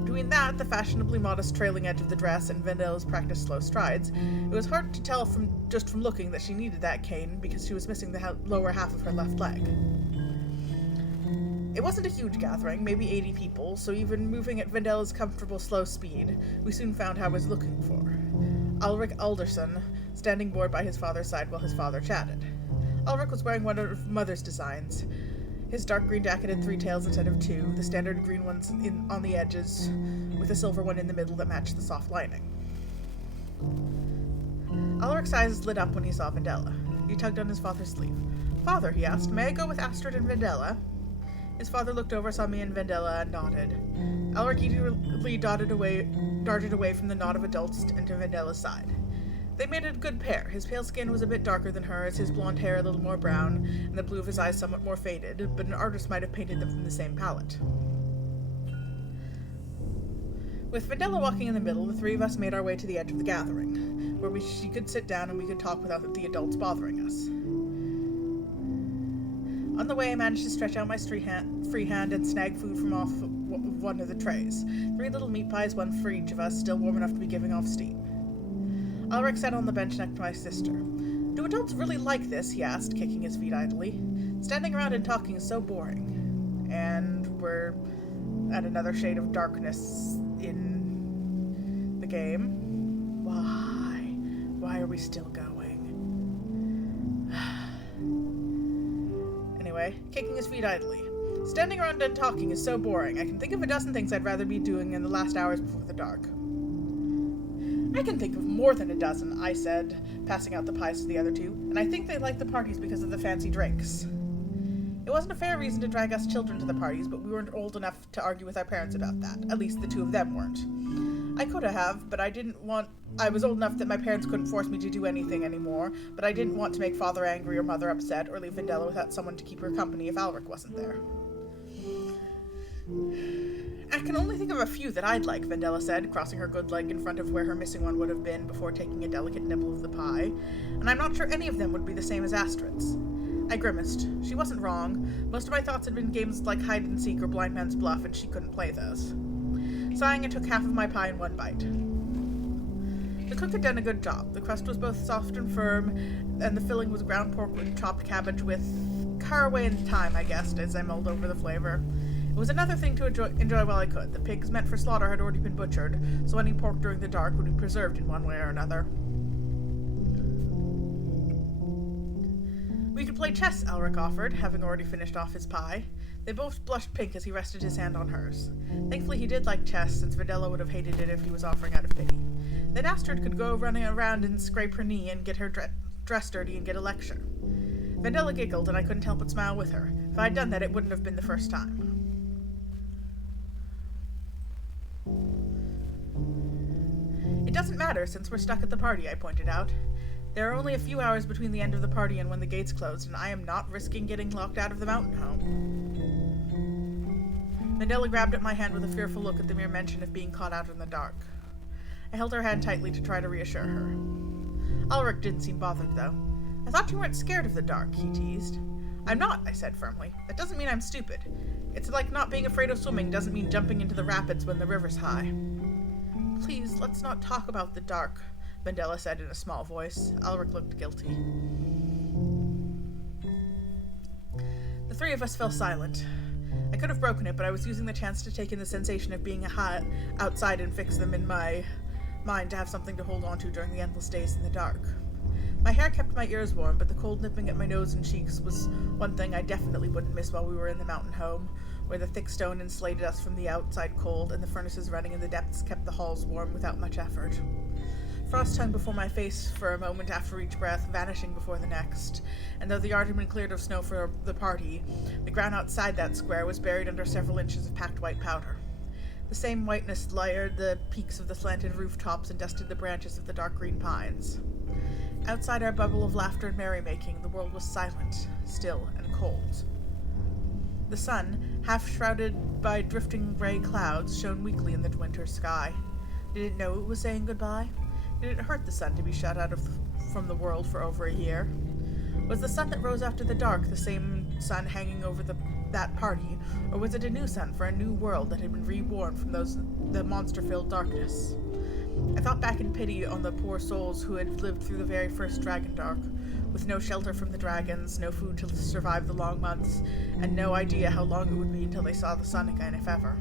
Between that, the fashionably modest trailing edge of the dress, and Vendella's practiced slow strides, it was hard to tell from looking that she needed that cane because she was missing the lower half of her left leg. It wasn't a huge gathering, maybe 80 people, so even moving at Vendella's comfortable slow speed, we soon found who I was looking for. Ulrich Alderson, standing bored by his father's side while his father chatted. Ulrich was wearing one of Mother's designs. His dark green jacket had 3 tails instead of 2, the standard green ones on the edges, with a silver one in the middle that matched the soft lining. Ulrich's eyes lit up when he saw Vendella. He tugged on his father's sleeve. "Father," he asked, "may I go with Astrid and Vendella?" His father looked over, saw me and Vendella, and nodded. Ulrich eagerly darted away from the knot of adults and to Vendella's side. They made a good pair. His pale skin was a bit darker than hers, his blonde hair a little more brown, and the blue of his eyes somewhat more faded, but an artist might have painted them from the same palette. With Vendella walking in the middle, the 3 of us made our way to the edge of the gathering, where she could sit down and we could talk without the adults bothering us. On the way, I managed to stretch out my free hand and snag food from off one of the trays. 3 little meat pies, one for each of us, still warm enough to be giving off steam. Ulrich sat on the bench next to my sister. Do adults really like this? He asked, kicking his feet idly. Standing around and talking is so boring. And we're at another shade of darkness in the game. Why? Why are we still going? Anyway, kicking his feet idly. Standing around and talking is so boring. I can think of a dozen things I'd rather be doing in the last hours before the dark. I can think of more than a dozen, I said, passing out the pies to the other two, and I think they like the parties because of the fancy drinks. It wasn't a fair reason to drag us children to the parties, but we weren't old enough to argue with our parents about that. At least the two of them weren't. I could have, but I was old enough that my parents couldn't force me to do anything anymore, but I didn't want to make father angry or mother upset, or leave Vendela without someone to keep her company if Alric wasn't there. I can only think of a few that I'd like, Vendela said, crossing her good leg in front of where her missing one would have been before taking a delicate nibble of the pie, and I'm not sure any of them would be the same as Astrid's. I grimaced. She wasn't wrong. Most of my thoughts had been games like hide-and-seek or blind man's bluff, and she couldn't play those. Sighing, I took half of my pie in one bite. The cook had done a good job. The crust was both soft and firm, and the filling was ground pork with chopped cabbage with caraway and thyme, I guessed, as I mulled over the flavor. It was another thing to enjoy while I could. The pigs meant for slaughter had already been butchered, so any pork during the dark would be preserved in one way or another. We could play chess, Alric offered, having already finished off his pie. They both blushed pink as he rested his hand on hers. Thankfully he did like chess, since Vendela would have hated it if he was offering out of pity. Then Astrid could go running around and scrape her knee and get her dress dirty and get a lecture. Vendela giggled, and I couldn't help but smile with her. If I'd done that, it wouldn't have been the first time. It doesn't matter, since we're stuck at the party, I pointed out. There are only a few hours between the end of the party and when the gates closed, and I am not risking getting locked out of the mountain home. Vendela grabbed at my hand with a fearful look at the mere mention of being caught out in the dark. I held her hand tightly to try to reassure her. Alric didn't seem bothered, though. I thought you weren't scared of the dark, he teased. I'm not, I said firmly. That doesn't mean I'm stupid. It's like not being afraid of swimming doesn't mean jumping into the rapids when the river's high. Please, let's not talk about the dark, Vendela said in a small voice. Alric looked guilty. The three of us fell silent. I could have broken it, but I was using the chance to take in the sensation of being outside and fix them in my mind to have something to hold on to during the endless days in the dark. My hair kept my ears warm, but the cold nipping at my nose and cheeks was one thing I definitely wouldn't miss while we were in the mountain home, where the thick stone insulated us from the outside cold, and the furnaces running in the depths kept the halls warm without much effort. Frost hung before my face for a moment after each breath, vanishing before the next, and though the yard had been cleared of snow for the party, the ground outside that square was buried under several inches of packed white powder. The same whiteness layered the peaks of the slanted rooftops and dusted the branches of the dark green pines. Outside our bubble of laughter and merrymaking, the world was silent, still, and cold. The sun, half shrouded by drifting gray clouds, shone weakly in the winter sky. Did it know it was saying goodbye? Did it hurt the sun to be shut out from the world for over a year? Was the sun that rose after the dark the same sun hanging over that party, or was it a new sun for a new world that had been reborn from the monster-filled darkness? I thought back in pity on the poor souls who had lived through the very first dragon dark, with no shelter from the dragons, no food to survive the long months, and no idea how long it would be until they saw the sun again, if ever.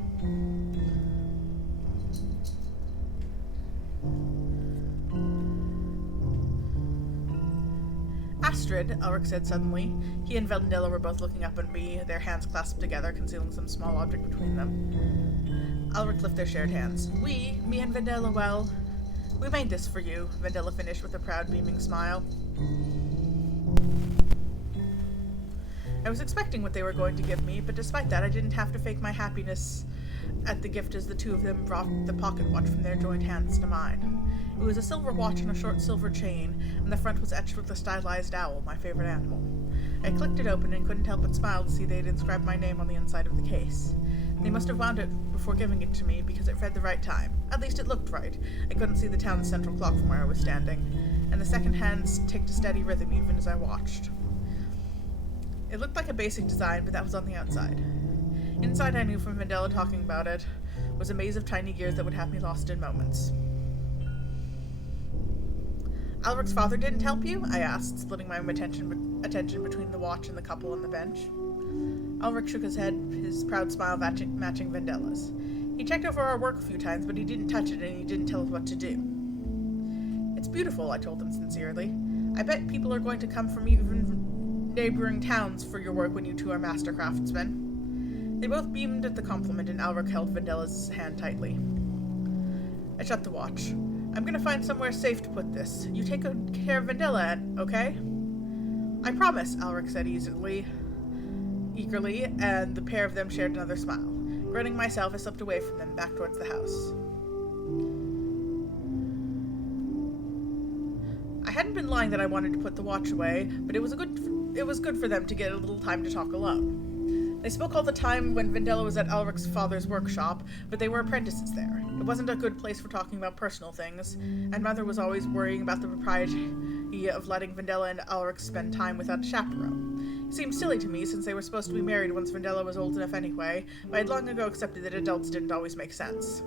Astrid, Alric said suddenly. He and Vendela were both looking up at me, their hands clasped together, concealing some small object between them. Alric lifted their shared hands. Me and Vendela, well, we made this for you, Vendela finished with a proud, beaming smile. I was expecting what they were going to give me, but despite that, I didn't have to fake my happiness at the gift as the two of them brought the pocket watch from their joined hands to mine. It was a silver watch on a short silver chain, and the front was etched with a stylized owl, my favorite animal. I clicked it open and couldn't help but smile to see they had inscribed my name on the inside of the case. They must have wound it before giving it to me, because it read the right time. At least it looked right. I couldn't see the town's central clock from where I was standing, and the second hands ticked a steady rhythm even as I watched. It looked like a basic design, but that was on the outside. Inside, I knew from Vendela talking about it, was a maze of tiny gears that would have me lost in moments. Alric's father didn't help you? I asked, splitting my attention between the watch and the couple on the bench. Alric shook his head, his proud smile matching Vendella's. He checked over our work a few times, but he didn't touch it and he didn't tell us what to do. It's beautiful, I told him sincerely. I bet people are going to come from even neighboring towns for your work when you two are master craftsmen. They both beamed at the compliment and Alric held Vendella's hand tightly. I shut the watch. I'm gonna find somewhere safe to put this. You take good care of Vendella, okay? I promise, Alric said eagerly, and the pair of them shared another smile. Grinning myself, I slipped away from them, back towards the house. I hadn't been lying that I wanted to put the watch away, but it was good for them to get a little time to talk alone. They spoke all the time when Vendella was at Alric's father's workshop, but they were apprentices there. It wasn't a good place for talking about personal things, and Mother was always worrying about the propriety of letting Vendella and Alric spend time without a chaperone. It seemed silly to me, since they were supposed to be married once Vendella was old enough anyway, but I had long ago accepted that adults didn't always make sense.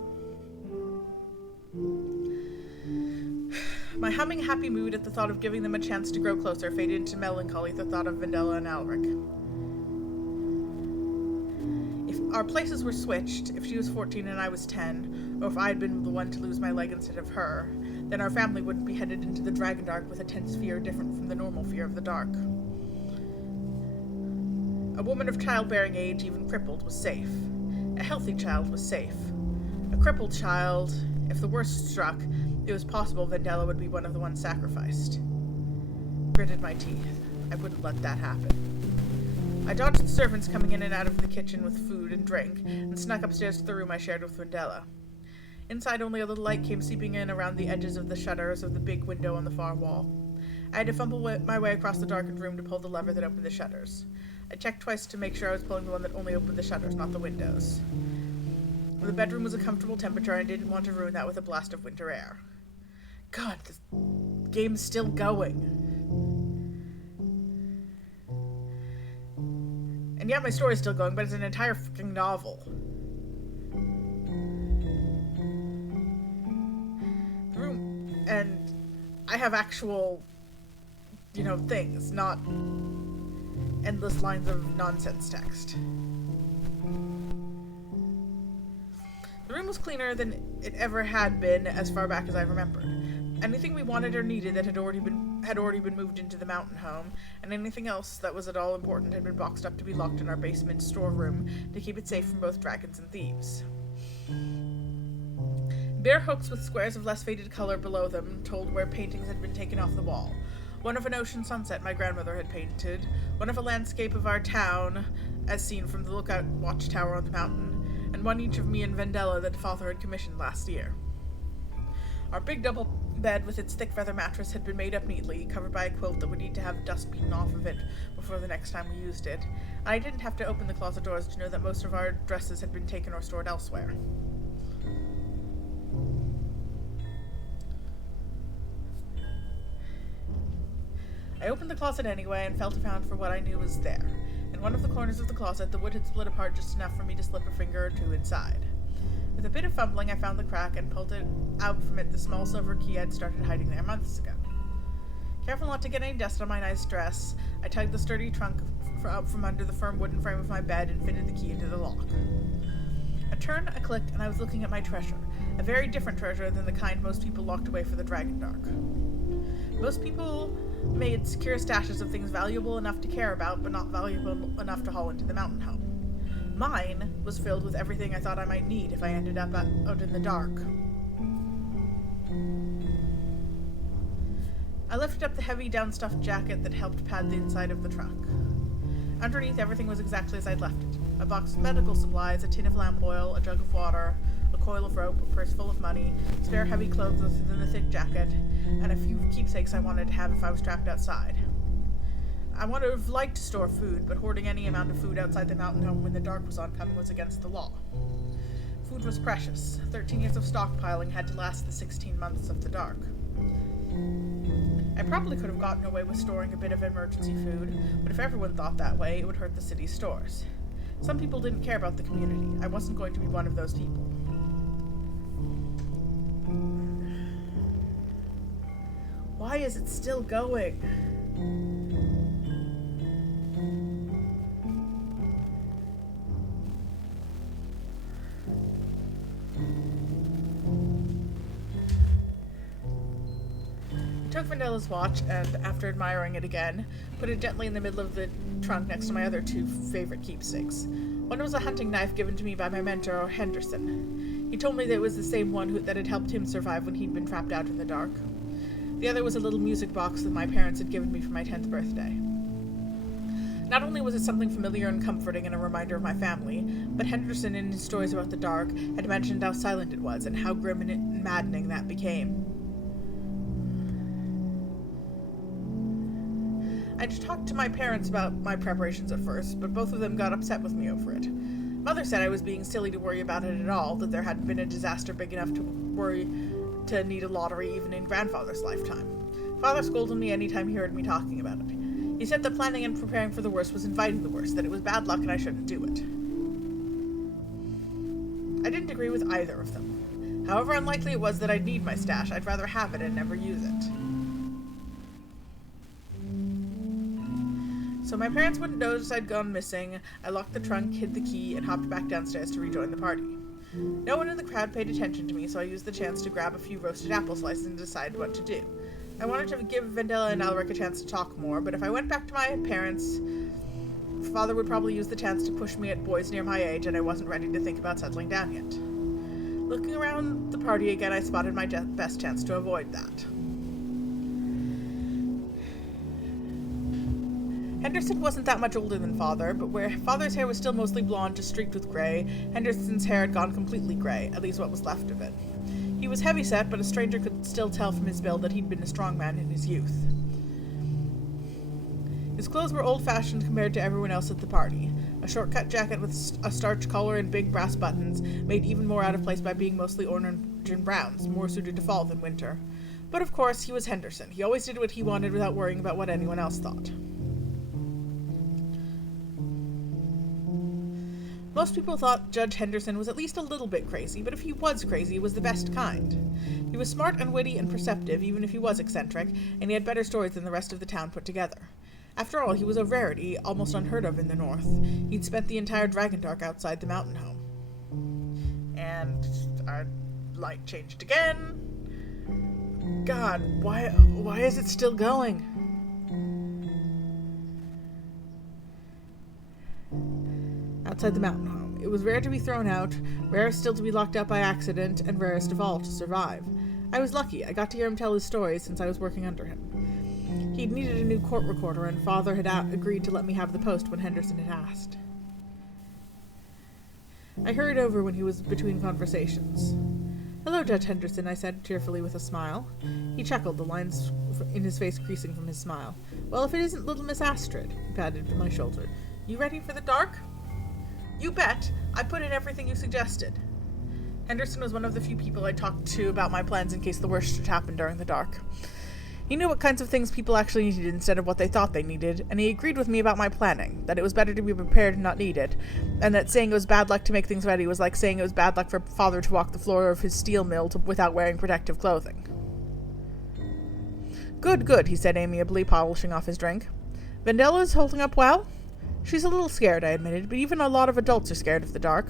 My humming happy mood at the thought of giving them a chance to grow closer faded into melancholy at the thought of Vendella and Alric. If our places were switched, if she was 14 and I was 10, or if I had been the one to lose my leg instead of her, then our family wouldn't be headed into the Dragon Dark with a tense fear different from the normal fear of the dark. A woman of childbearing age, even crippled, was safe. A healthy child was safe. A crippled child, if the worst struck, it was possible Vendella would be one of the ones sacrificed. Gritted my teeth. I wouldn't let that happen. I dodged the servants coming in and out of the kitchen with food and drink, and snuck upstairs to the room I shared with Vendella. Inside, only a little light came seeping in around the edges of the shutters of the big window on the far wall. I had to fumble my way across the darkened room to pull the lever that opened the shutters. I checked twice to make sure I was pulling the one that only opened the shutters, not the windows. The bedroom was a comfortable temperature, and I didn't want to ruin that with a blast of winter air. God, this game's still going. And yeah, my story's still going, but it's an entire freaking novel. The room, and I have actual, things, not endless lines of nonsense text. The room was cleaner than it ever had been as far back as I remembered. Anything we wanted or needed that had already been moved into the mountain home, and anything else that was at all important had been boxed up to be locked in our basement storeroom to keep it safe from both dragons and thieves. Bare hooks with squares of less faded color below them told where paintings had been taken off the wall. One of an ocean sunset my grandmother had painted, one of a landscape of our town as seen from the lookout watchtower on the mountain, and one each of me and Vendella that Father had commissioned last year. Our big double bed with its thick feather mattress had been made up neatly, covered by a quilt that would need to have dust beaten off of it before the next time we used it. I didn't have to open the closet doors to know that most of our dresses had been taken or stored elsewhere. I opened the closet anyway and felt around for what I knew was there. In one of the corners of the closet, the wood had split apart just enough for me to slip a finger or two inside. With a bit of fumbling, I found the crack and pulled it out from it the small silver key I'd started hiding there months ago. Careful not to get any dust on my nice dress, I tugged the sturdy trunk up from under the firm wooden frame of my bed and fitted the key into the lock. A turn, a click, and I was looking at my treasure, a very different treasure than the kind most people locked away for the Dragon Dark. Most people made secure stashes of things valuable enough to care about, but not valuable enough to haul into the mountain home. Mine was filled with everything I thought I might need if I ended up out in the dark. I lifted up the heavy down-stuffed jacket that helped pad the inside of the trunk. Underneath, everything was exactly as I'd left it. A box of medical supplies, a tin of lamp oil, a jug of water, a coil of rope, a purse full of money, spare heavy clothes within the thick jacket, and a few keepsakes I wanted to have if I was trapped outside. I would have liked to store food, but hoarding any amount of food outside the mountain home when the dark was oncoming was against the law. Food was precious. 13 years of stockpiling had to last the 16 months of the dark. I probably could have gotten away with storing a bit of emergency food, but if everyone thought that way, it would hurt the city's stores. Some people didn't care about the community. I wasn't going to be one of those people. Why is it still going? I took Vandella's watch and, after admiring it again, put it gently in the middle of the trunk next to my other two favorite keepsakes. One was a hunting knife given to me by my mentor, Henderson. He told me that it was the same one that had helped him survive when he'd been trapped out in the dark. The other was a little music box that my parents had given me for my 10th birthday. Not only was it something familiar and comforting and a reminder of my family, but Henderson, in his stories about the dark, had mentioned how silent it was and how grim and maddening that became. I talked to my parents about my preparations at first, but both of them got upset with me over it. Mother said I was being silly to worry about it at all, that there hadn't been a disaster big enough to need a lottery even in grandfather's lifetime. Father scolded me anytime he heard me talking about it. He said that planning and preparing for the worst was inviting the worst, that it was bad luck and I shouldn't do it. I didn't agree with either of them. However unlikely it was that I'd need my stash, I'd rather have it and never use it. So my parents wouldn't notice I'd gone missing. I locked the trunk, hid the key, and hopped back downstairs to rejoin the party. No one in the crowd paid attention to me, so I used the chance to grab a few roasted apple slices and decide what to do. I wanted to give Vendela and Alric a chance to talk more, but if I went back to my parents, Father would probably use the chance to push me at boys near my age, and I wasn't ready to think about settling down yet. Looking around the party again, I spotted my best chance to avoid that. Henderson wasn't that much older than Father, but where Father's hair was still mostly blonde, just streaked with gray, Henderson's hair had gone completely gray, at least what was left of it. He was heavy-set, but a stranger could still tell from his build that he'd been a strong man in his youth. His clothes were old-fashioned compared to everyone else at the party. A short-cut jacket with a starch collar and big brass buttons, made even more out of place by being mostly orange and browns, more suited to fall than winter. But of course, he was Henderson. He always did what he wanted without worrying about what anyone else thought. Most people thought Judge Henderson was at least a little bit crazy, but if he was crazy, it was the best kind. He was smart and witty and perceptive, even if he was eccentric, and he had better stories than the rest of the town put together. After all, he was a rarity, almost unheard of in the north. He'd spent the entire Dragon Dark outside the mountain home. And our light changed again. God, why is it still going? Outside the mountain home. It was rare to be thrown out, rare still to be locked out by accident, and rarest of all to survive. I was lucky. I got to hear him tell his stories since I was working under him. He'd needed a new court recorder, and Father had agreed to let me have the post when Henderson had asked. I hurried over when he was between conversations. "Hello, Judge Henderson," I said cheerfully with a smile. He chuckled, the lines in his face creasing from his smile. "Well, if it isn't little Miss Astrid," he patted my shoulder. "You ready for the dark?" "You bet. I put in everything you suggested." Henderson was one of the few people I talked to about my plans in case the worst should happen during the dark. He knew what kinds of things people actually needed instead of what they thought they needed, and he agreed with me about my planning, that it was better to be prepared and not needed, and that saying it was bad luck to make things ready was like saying it was bad luck for Father to walk the floor of his steel mill without wearing protective clothing. Good, he said amiably, polishing off his drink. "Vendella's holding up well?" "She's a little scared," I admitted, "but even a lot of adults are scared of the dark."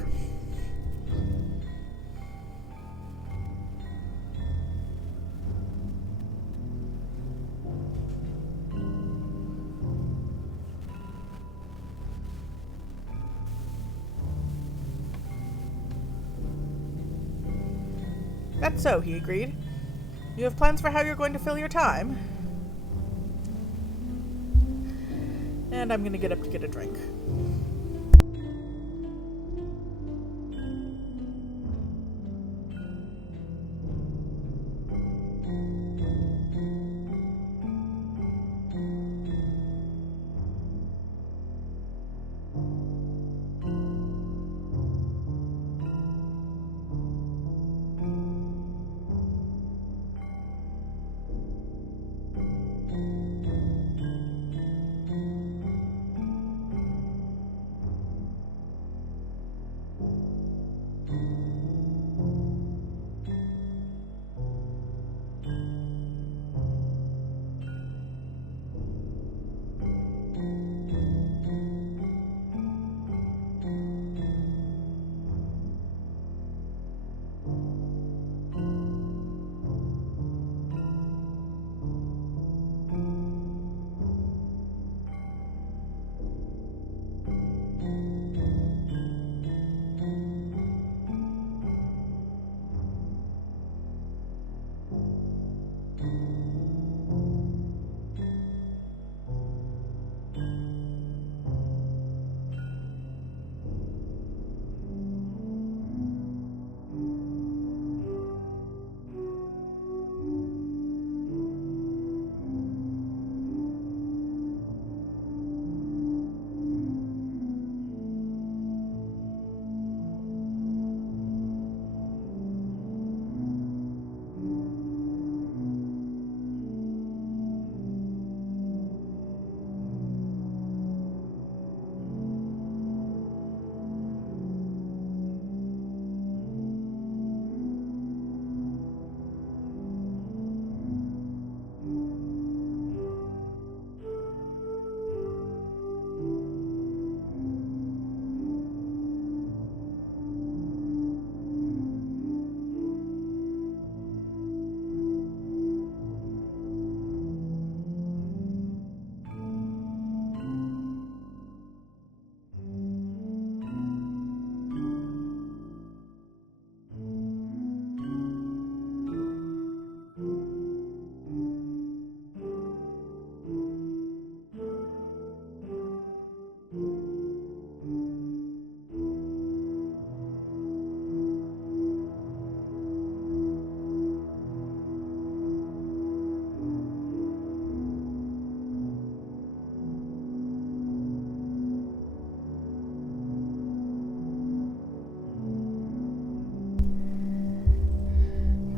"That's so," he agreed. "You have plans for how you're going to fill your time?" And I'm going to get up to get a drink.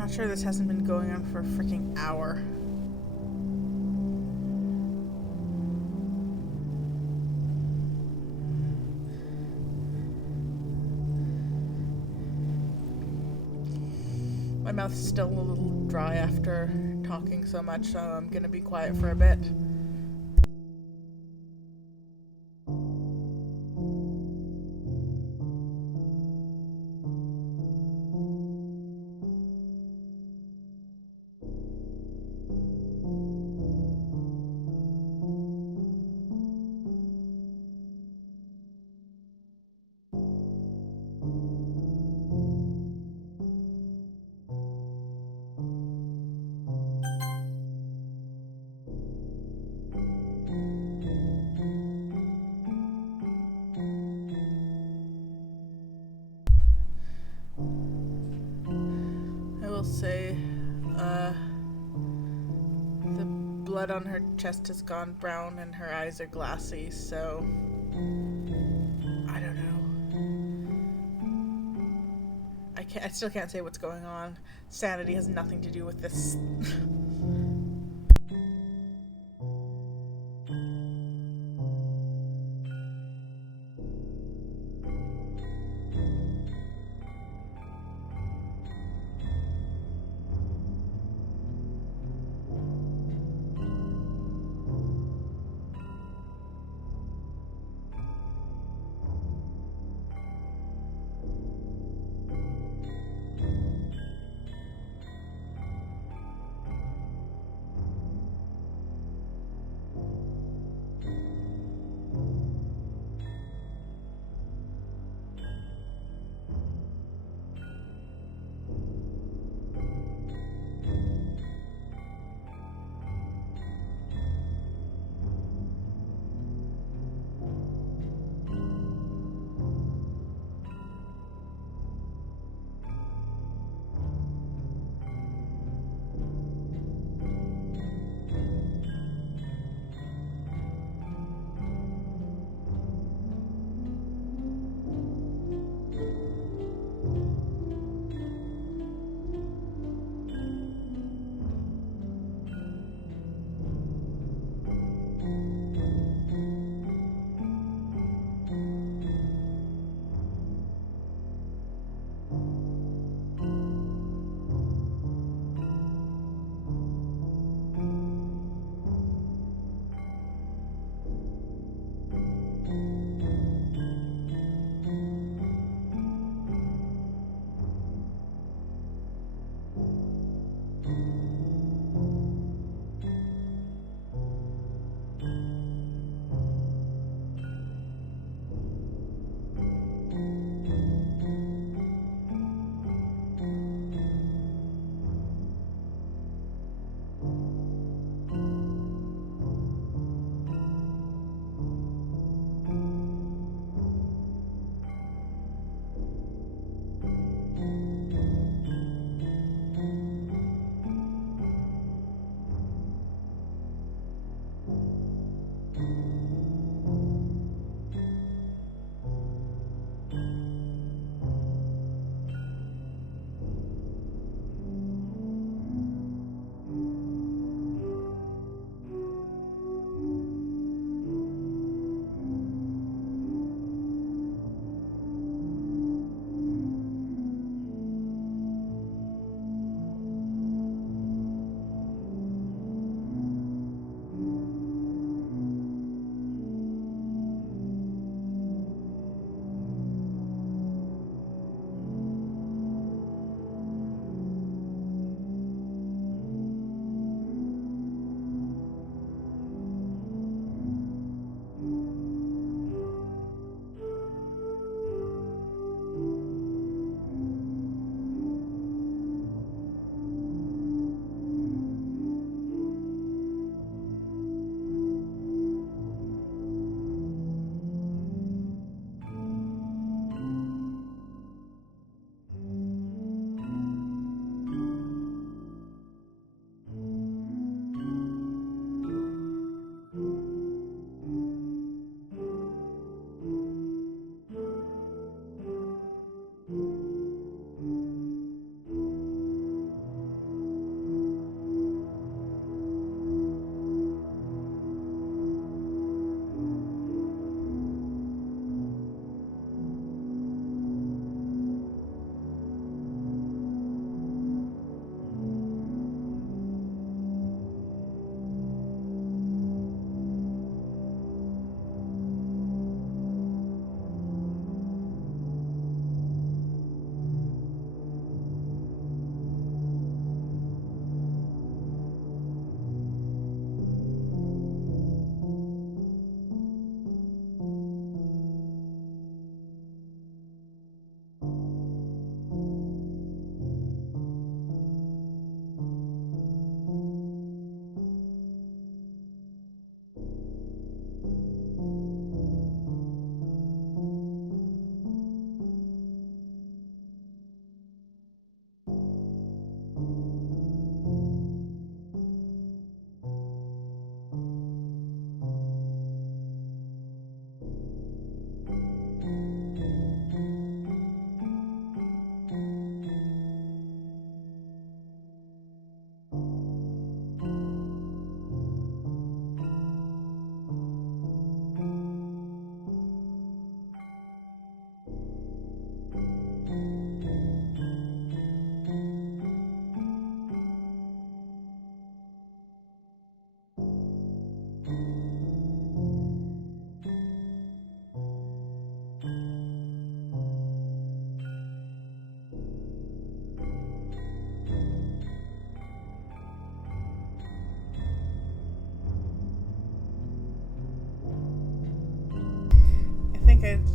Not sure this hasn't been going on for a freaking hour. My mouth's still a little dry after talking so much, so I'm gonna be quiet for a bit. I will say, the blood on her chest has gone brown and her eyes are glassy, so I don't know. I still can't say what's going on. Sanity has nothing to do with this.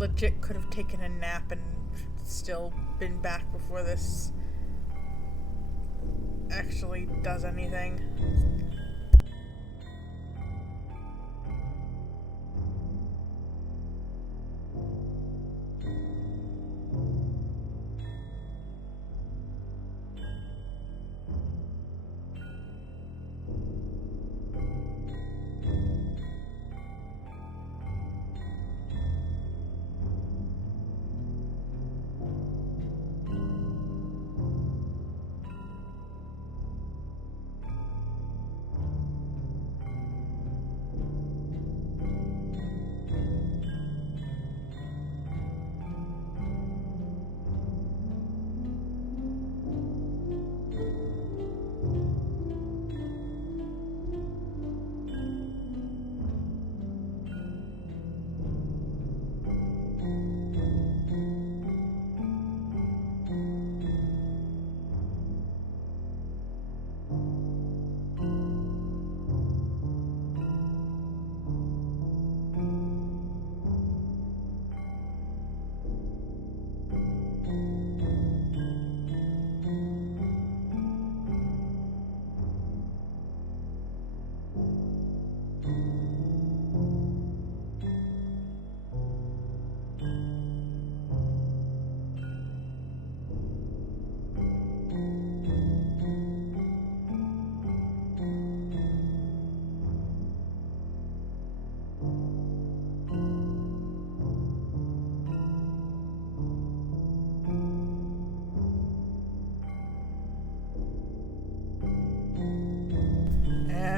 legit could have taken a nap and still been back before this actually does anything.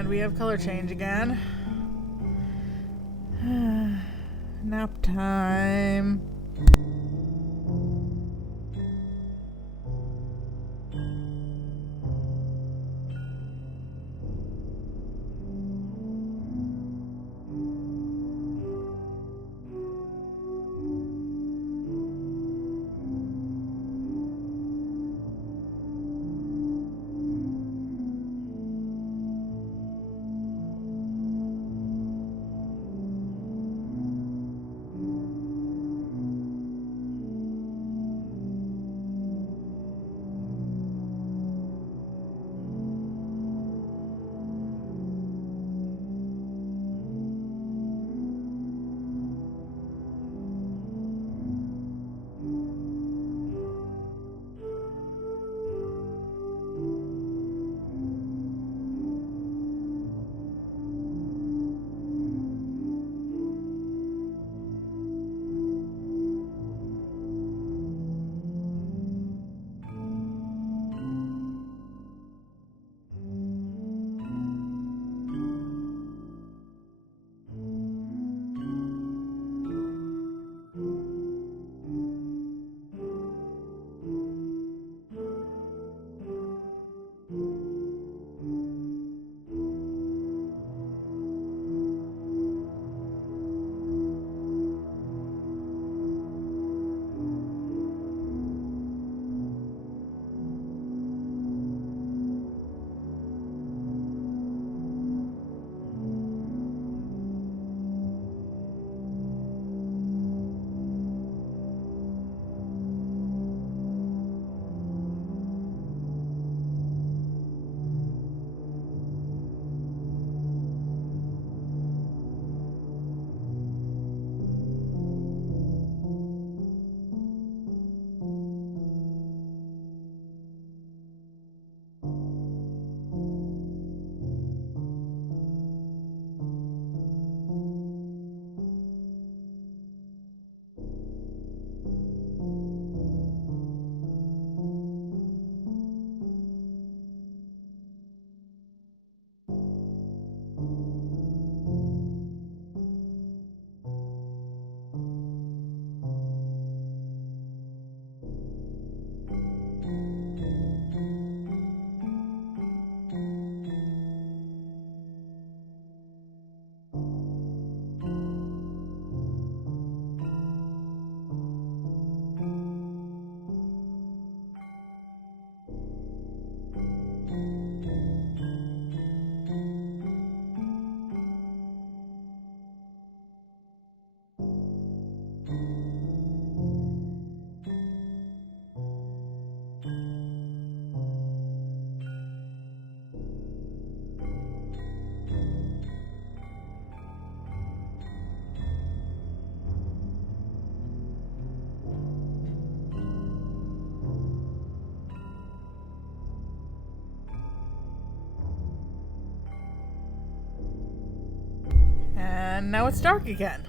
And we have color change again. Nap time. now it's dark again.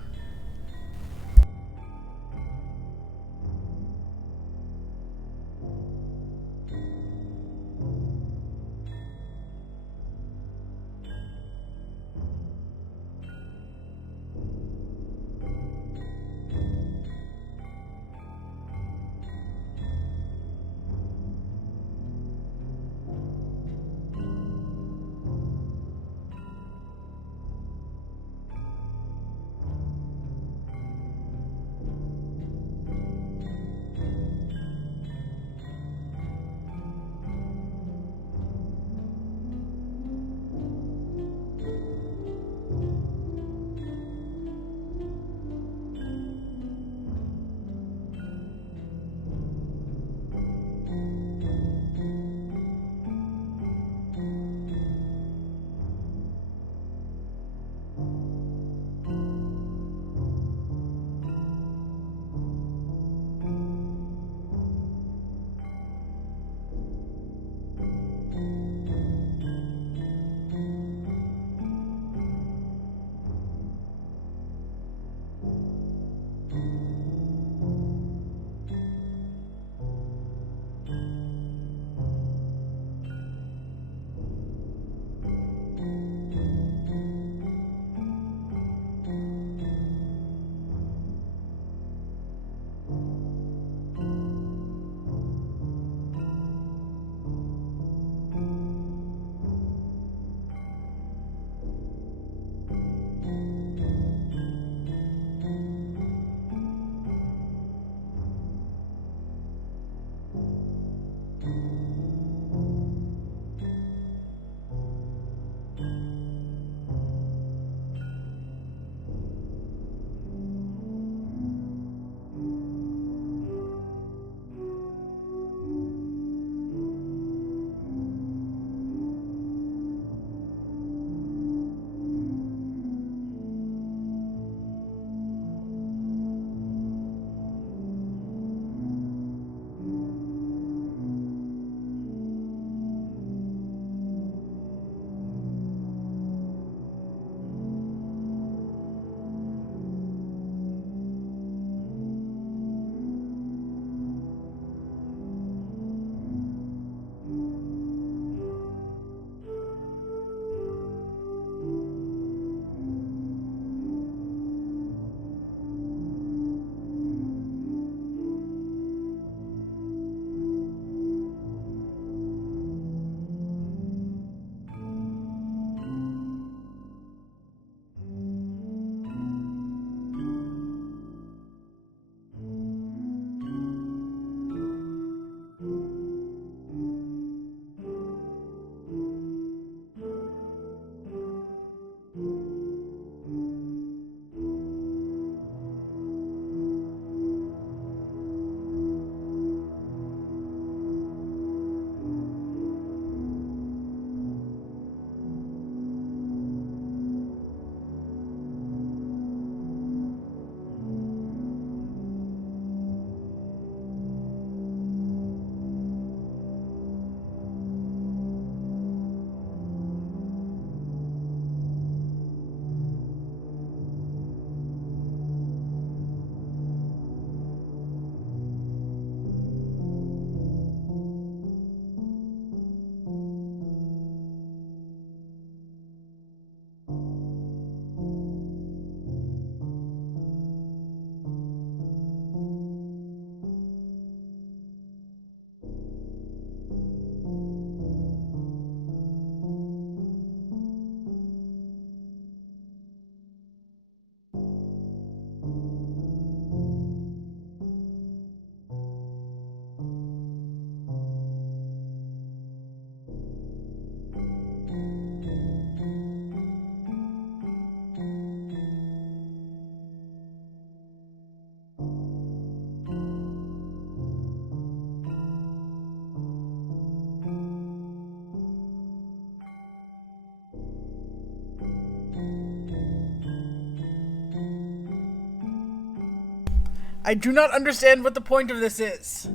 I do not understand what the point of this is.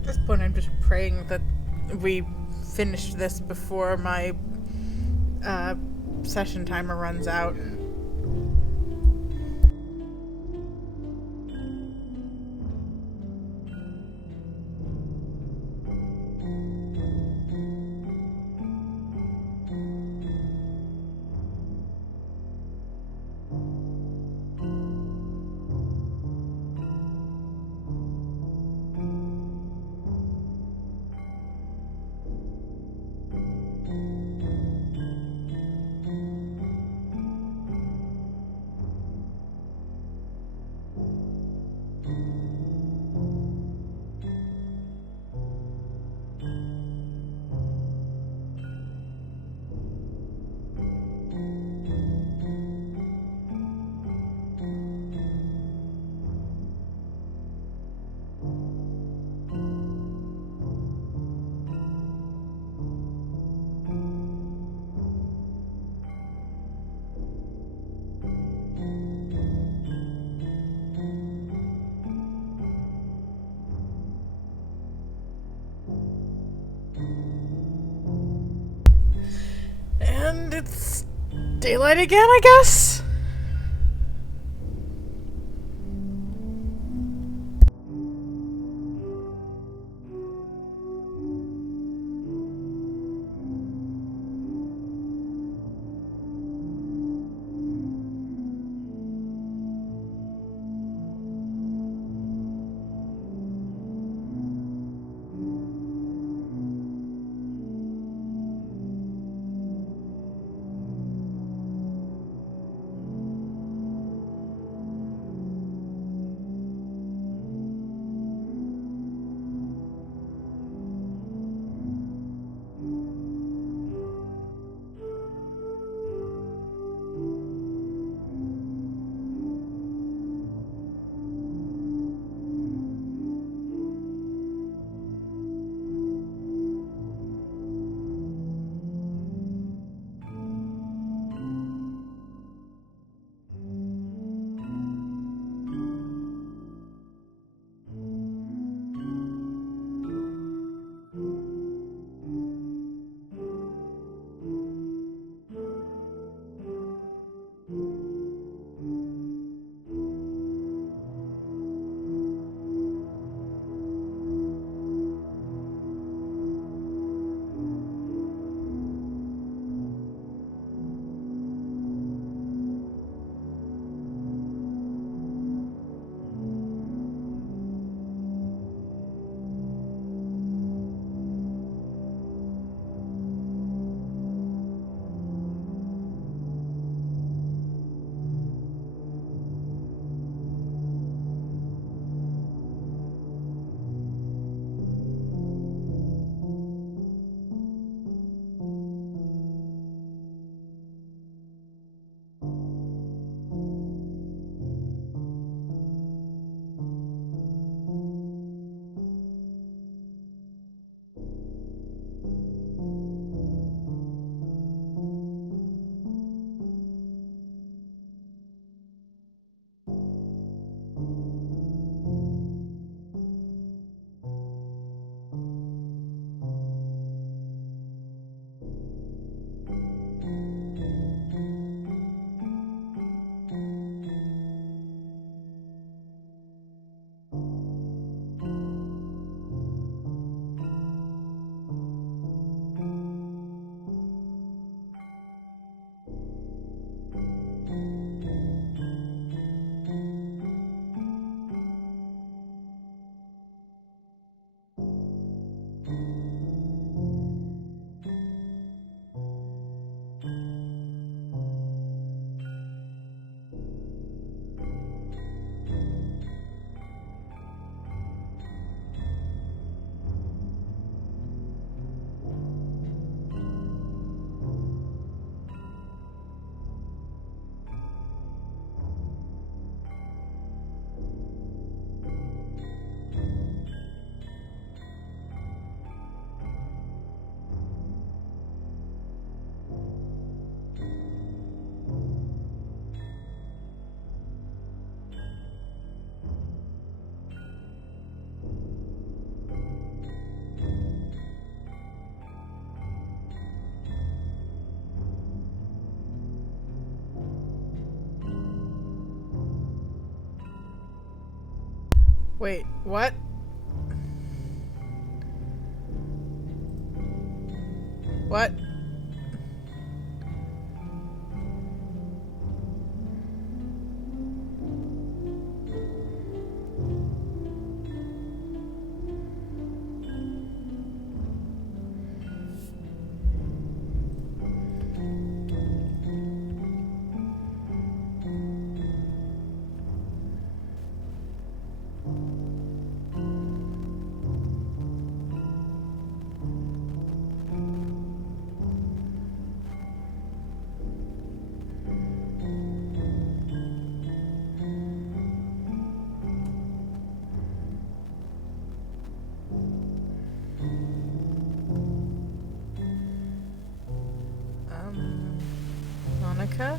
At this point, I'm just praying that we finish this before my session timer runs out. it's daylight again, I guess? Wait, what? What? Monica?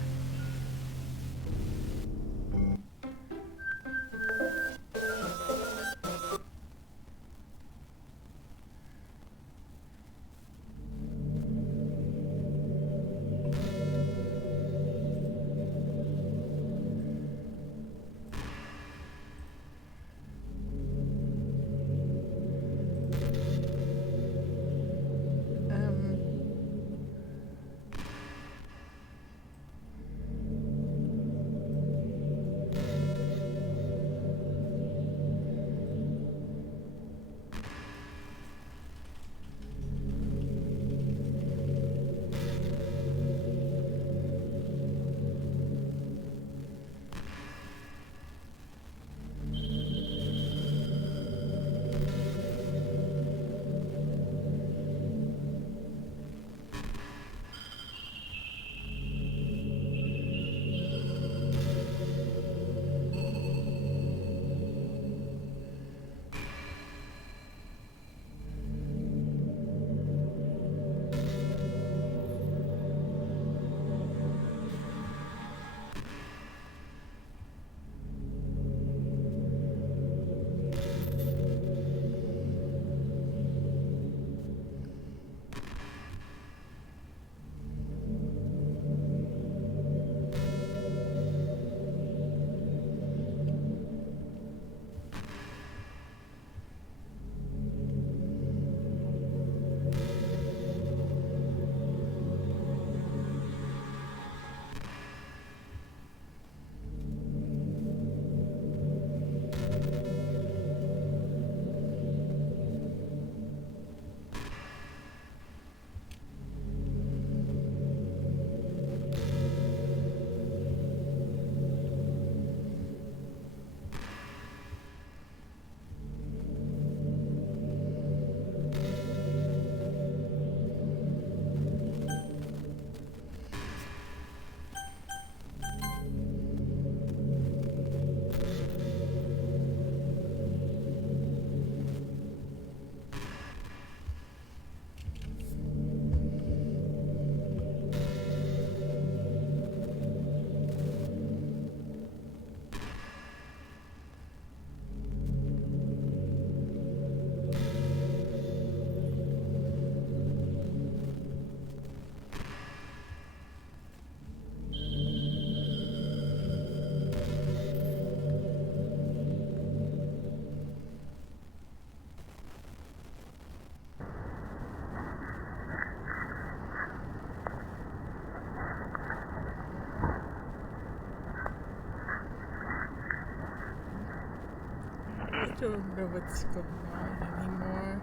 don't know what's going on anymore.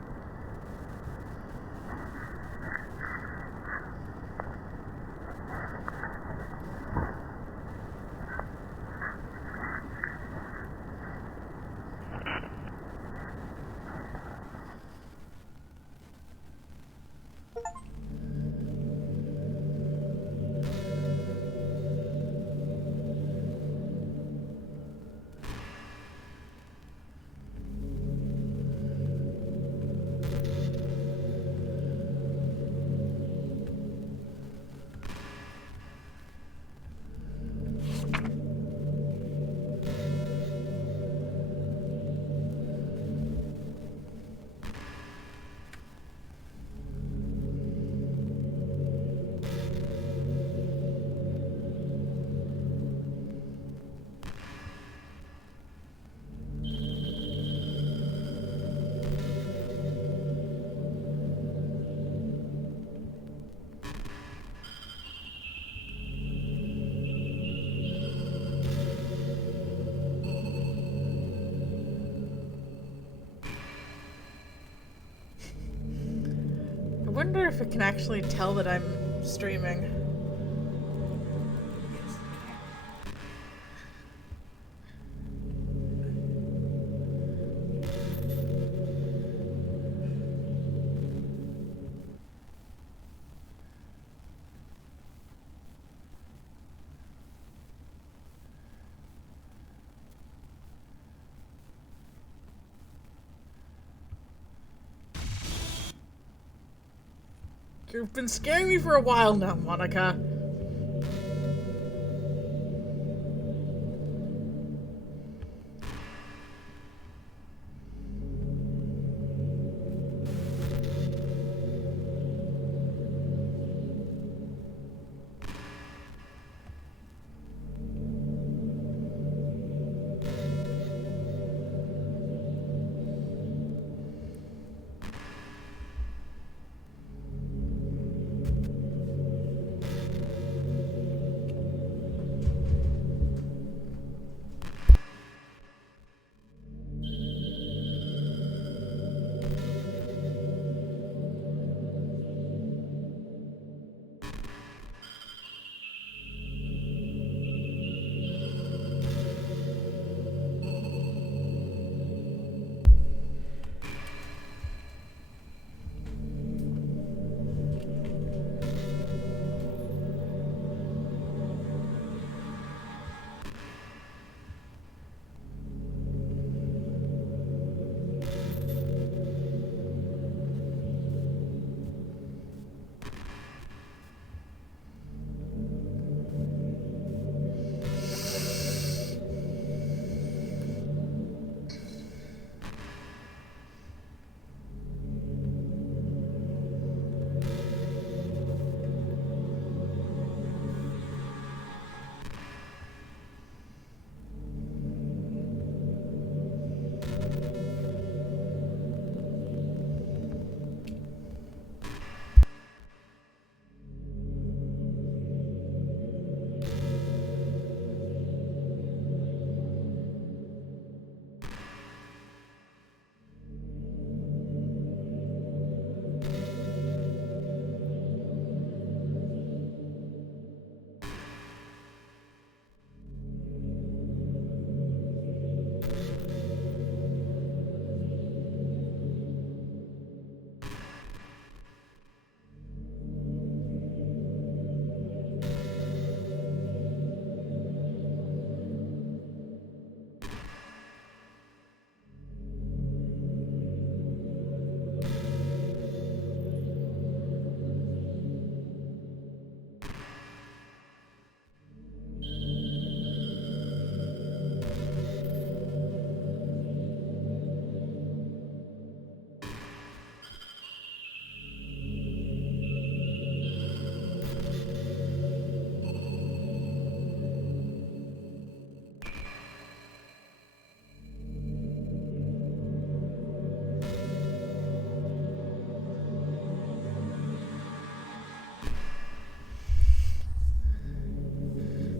I wonder if it can actually tell that I'm streaming. You've been scaring me for a while now, Monica.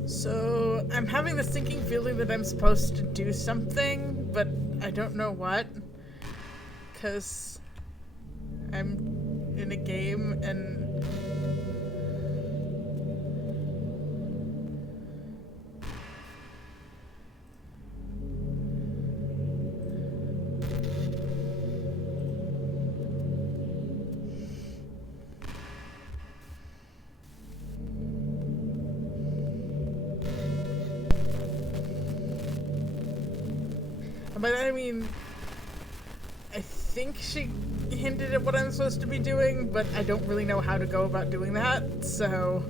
So So I'm having the sinking feeling that I'm supposed to do something, but I don't know what. Because I'm in a game and... By that I mean, I think she hinted at what I'm supposed to be doing, but I don't really know how to go about doing that, so...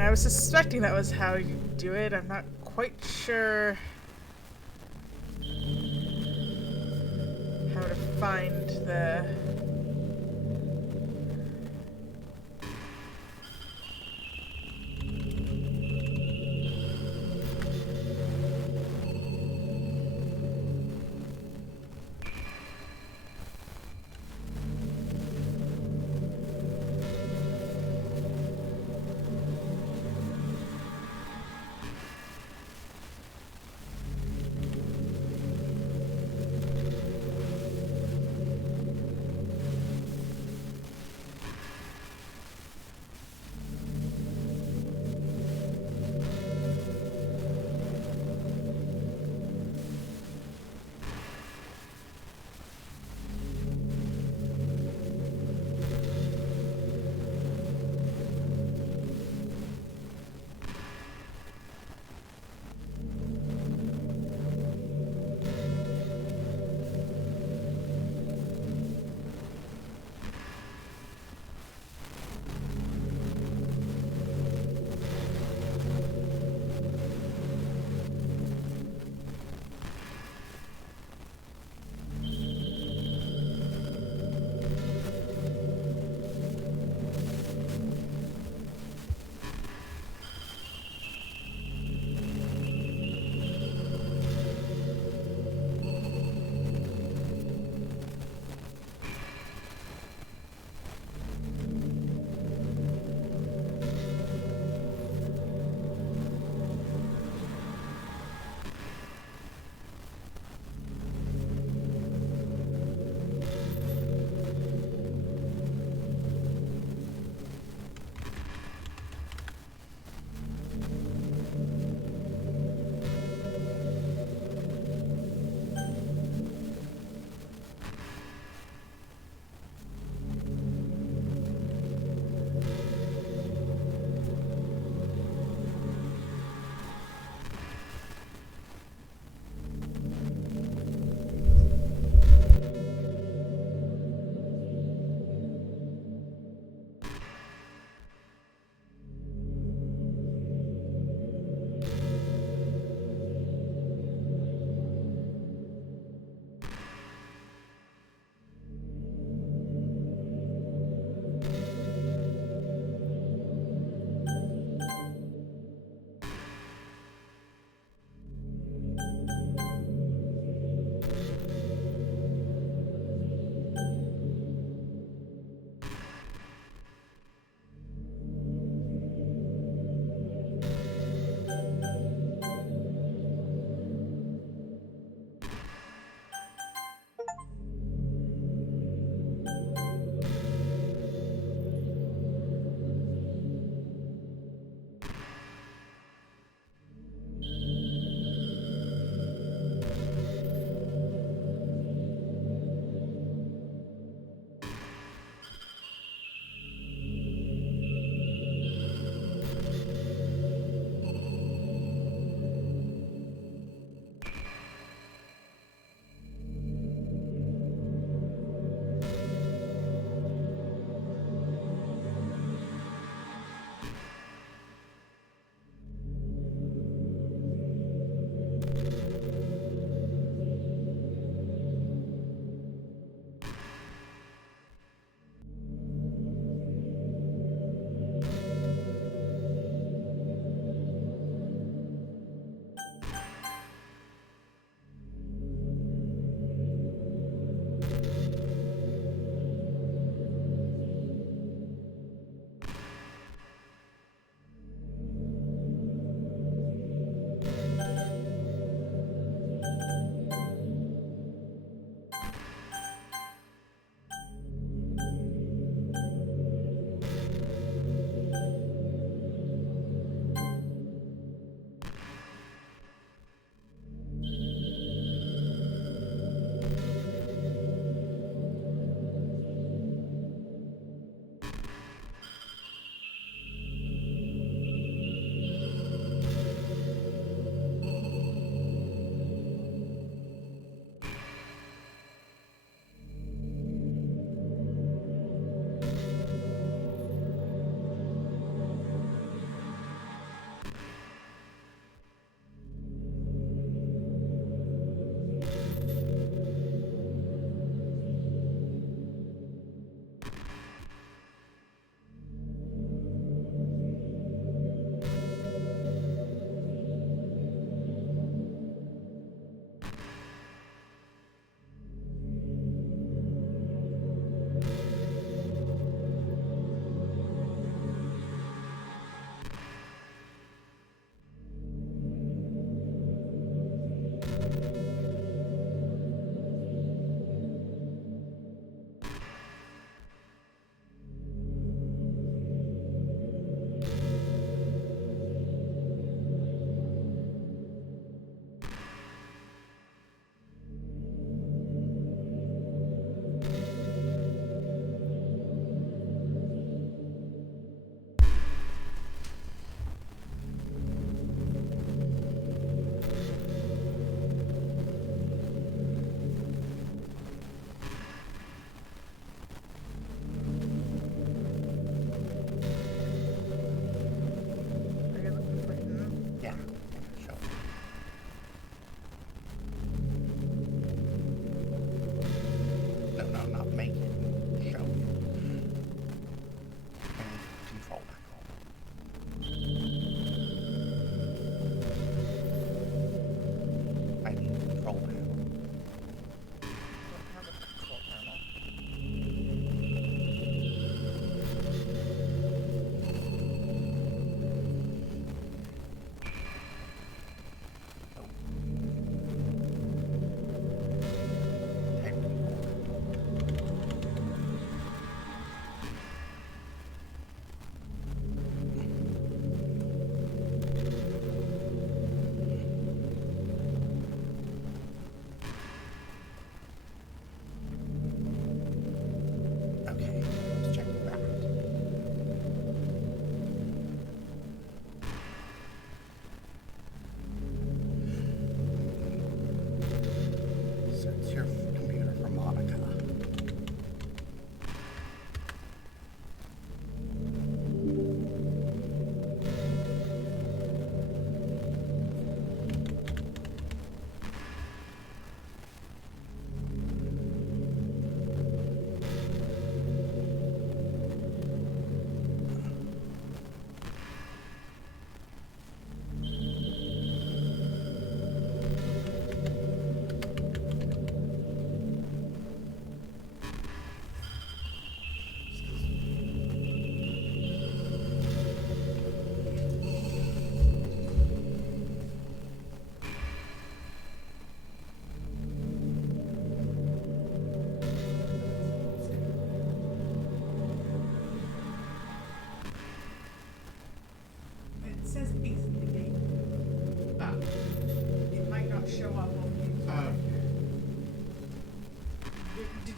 I was suspecting that was how you do it. I'm not quite sure how to find the...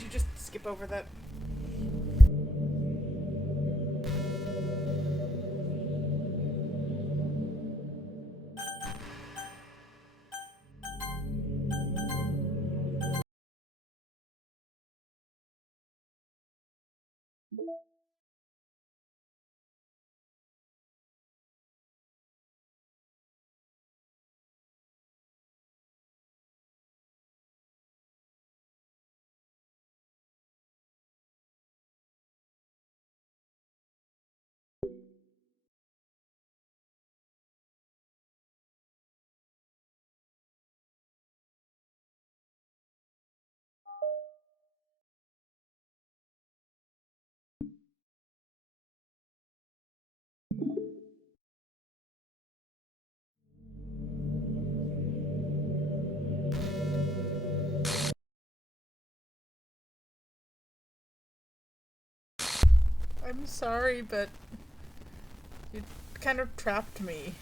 Did you just skip over that? I'm sorry, but you kind of trapped me.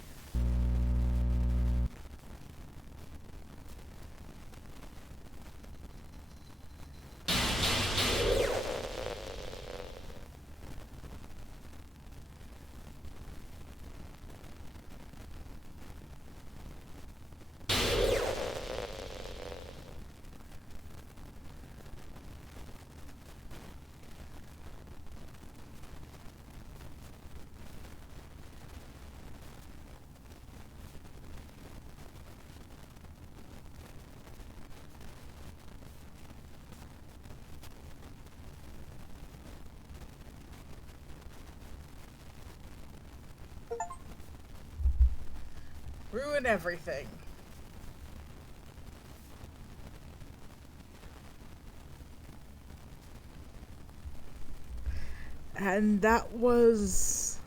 Ruin everything. And that was...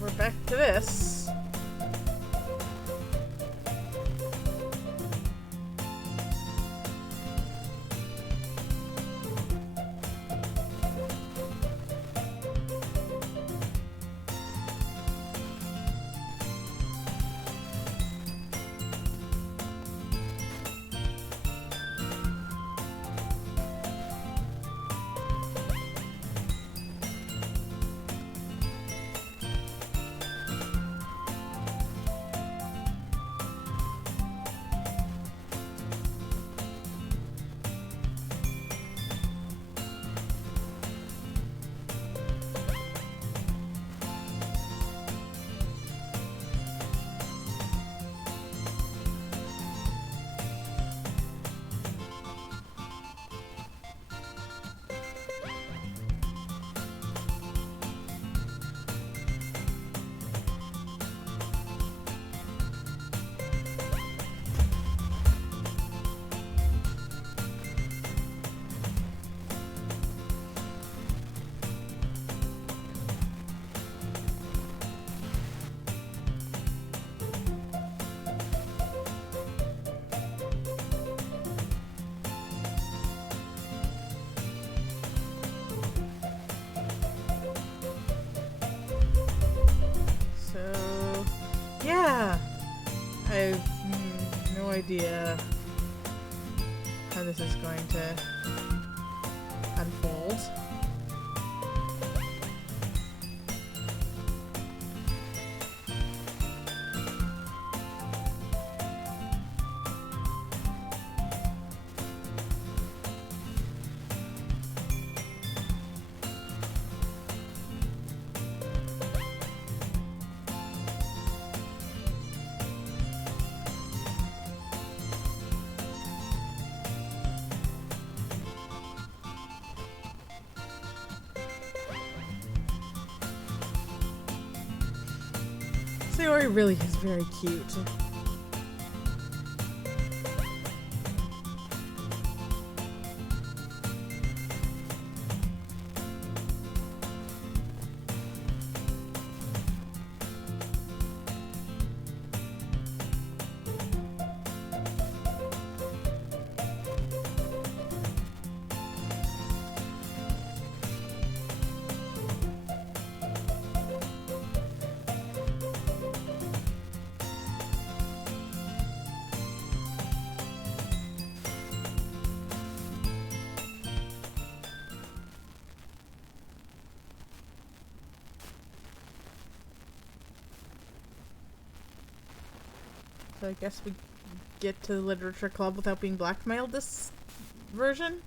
We're back to this. idea how this is going to unfold. Sayori really is very cute. So I guess we get to the literature club without being blackmailed this version?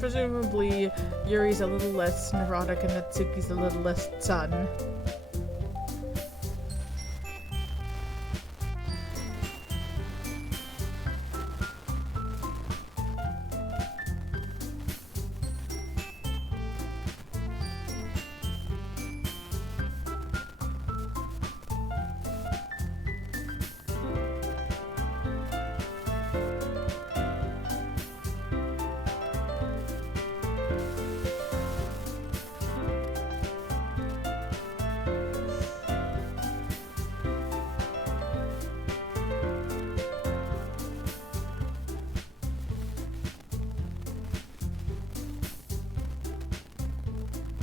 Presumably, Yuri's a little less neurotic and Natsuki's a little less sun.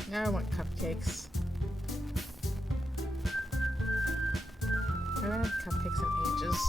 Now I want cupcakes. I haven't had cupcakes in ages.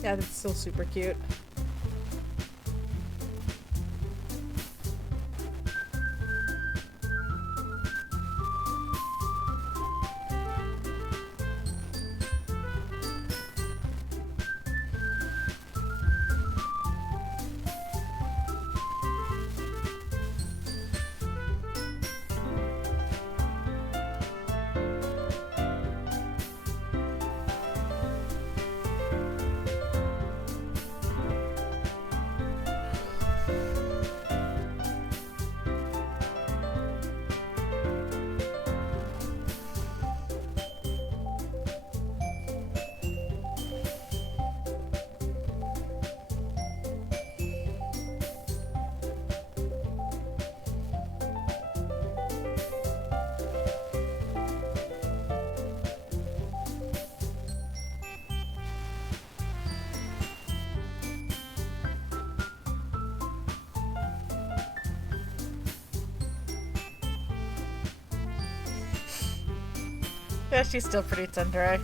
Yeah, that's still super cute. Yeah, she's still pretty tsundere.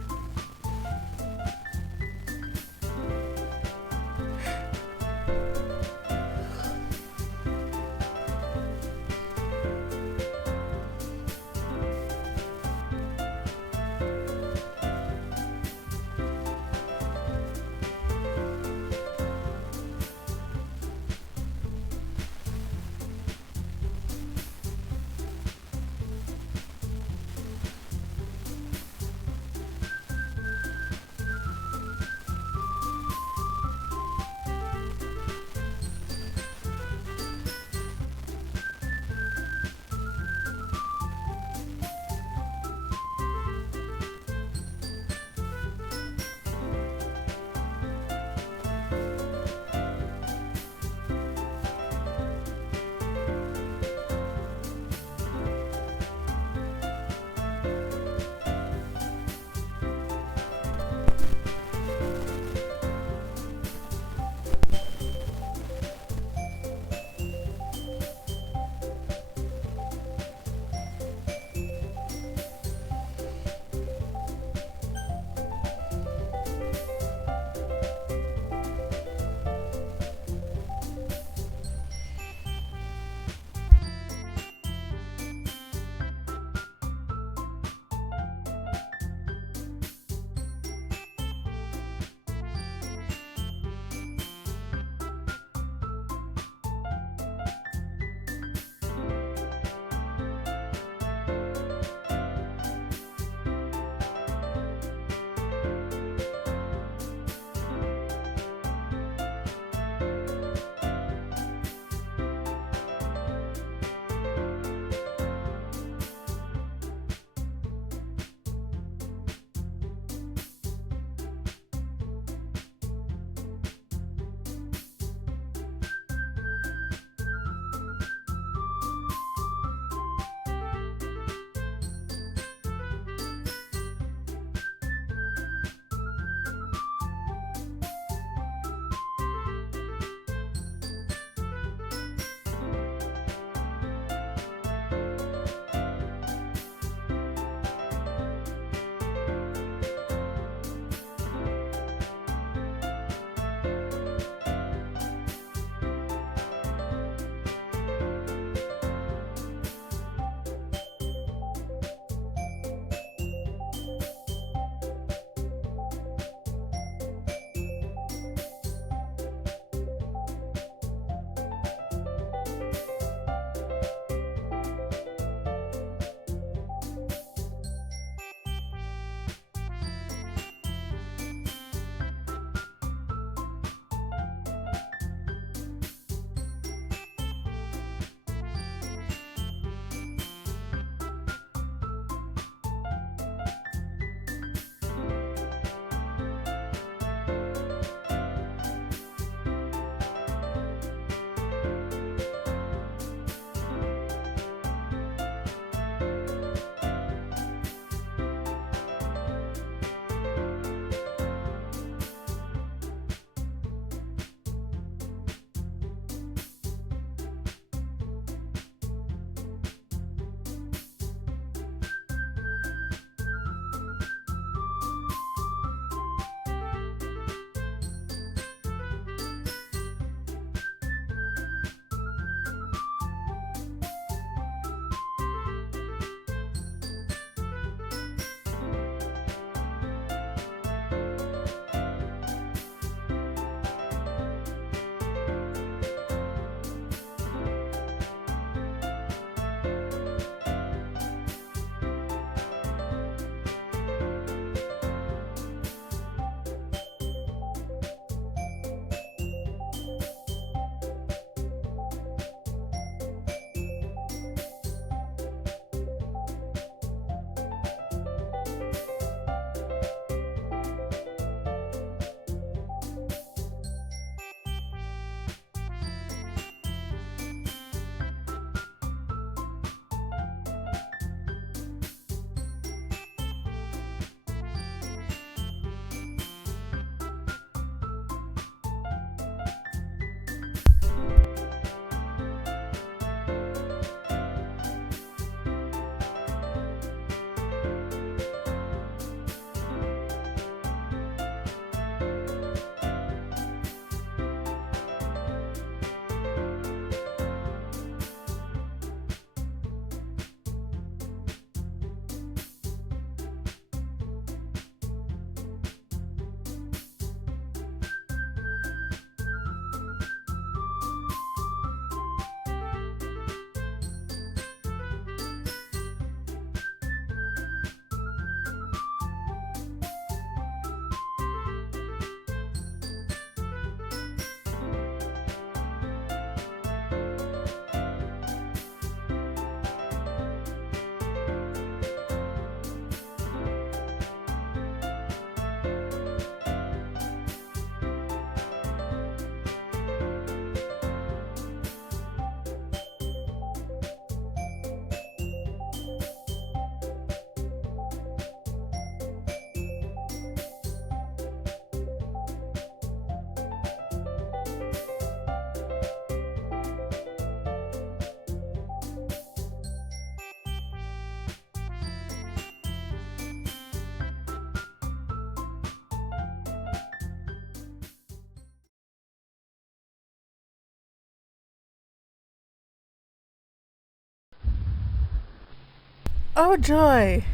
Oh, joy.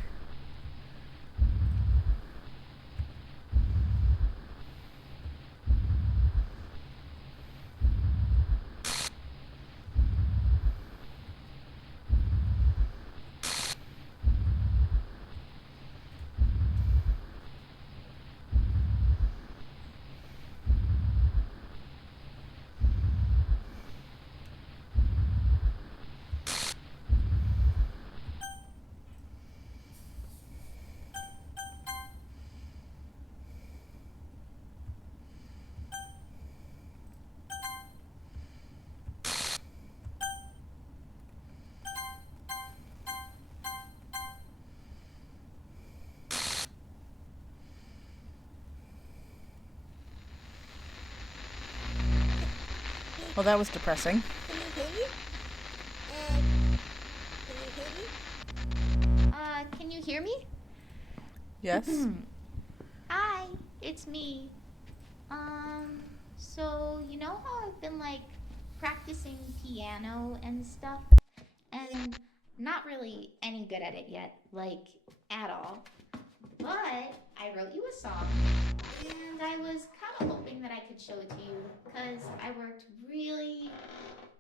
Well, that was depressing. Can you hear me? Can you hear me? Can you hear me? Yes? Hi, it's me. So you know how I've been like practicing piano and stuff, and not really any good at it yet, like at all. But I wrote you a song, and I was kind of hoping that I could show it to you, because I worked really,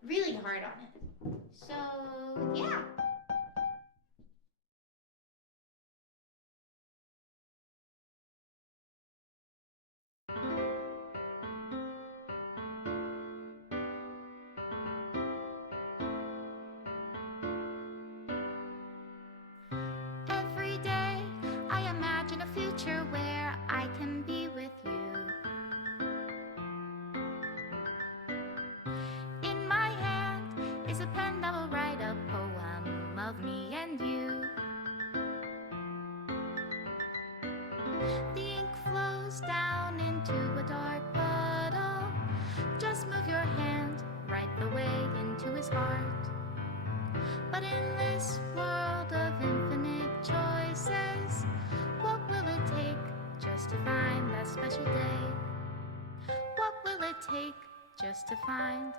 really hard on it. So, yeah. Every day I imagine a future where I can be with you. In my hand is a pen that will write a poem of me and you. The ink flows down into a dark puddle. Just move your hand right the way into his heart. But in this world of infinite choices, what will it take just to find that special day? What will it take just to find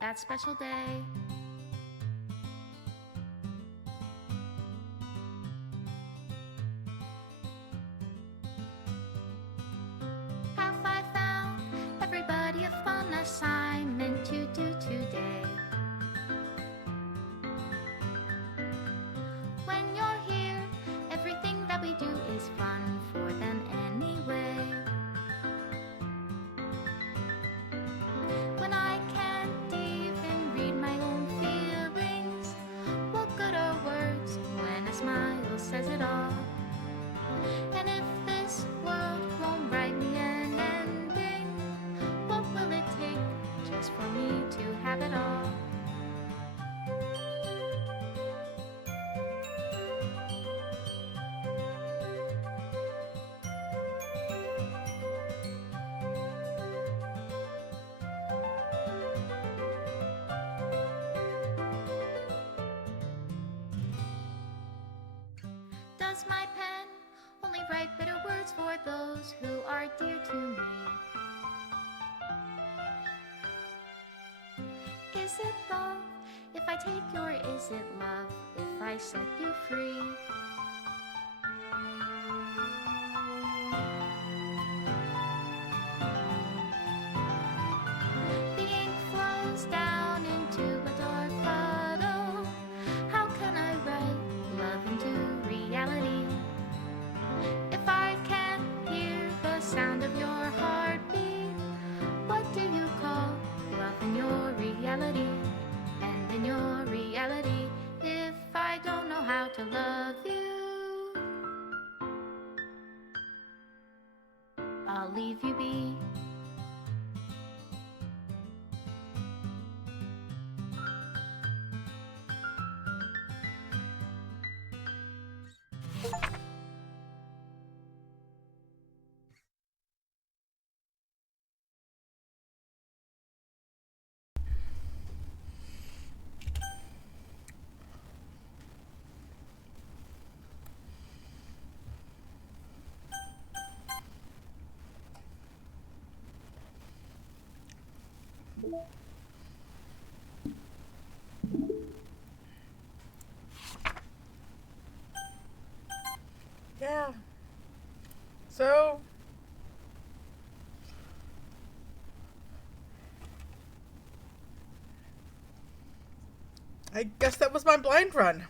that special day? Have I found everybody a fun assignment to do today? When you're here, everything that we do is fun for them anyway. When I can't even read my own feelings, what good are words when a smile says it all? And if this world won't write me an ending, what will it take just for me to have it all? Does my pen only write bitter words for those who are dear to me? Is it love if I take you, or is it love if I set you free? The ink flows down into a dark puddle. How can I write love into reality? If I can't hear the sound of your heartbeat, what do you call love in your reality? And in your reality, if I don't know how to love you, I'll leave you be. I guess that was my blind run.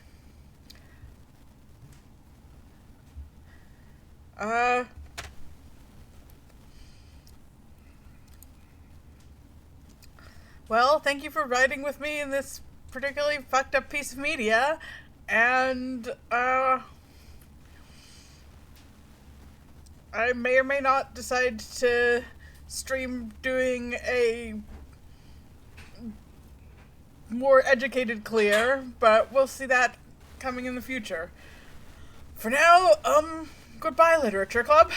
Well, thank you for riding with me in this particularly fucked up piece of media, and, I may or may not decide to stream doing a more educated clear, but we'll see that coming in the future. For now, goodbye, Literature Club.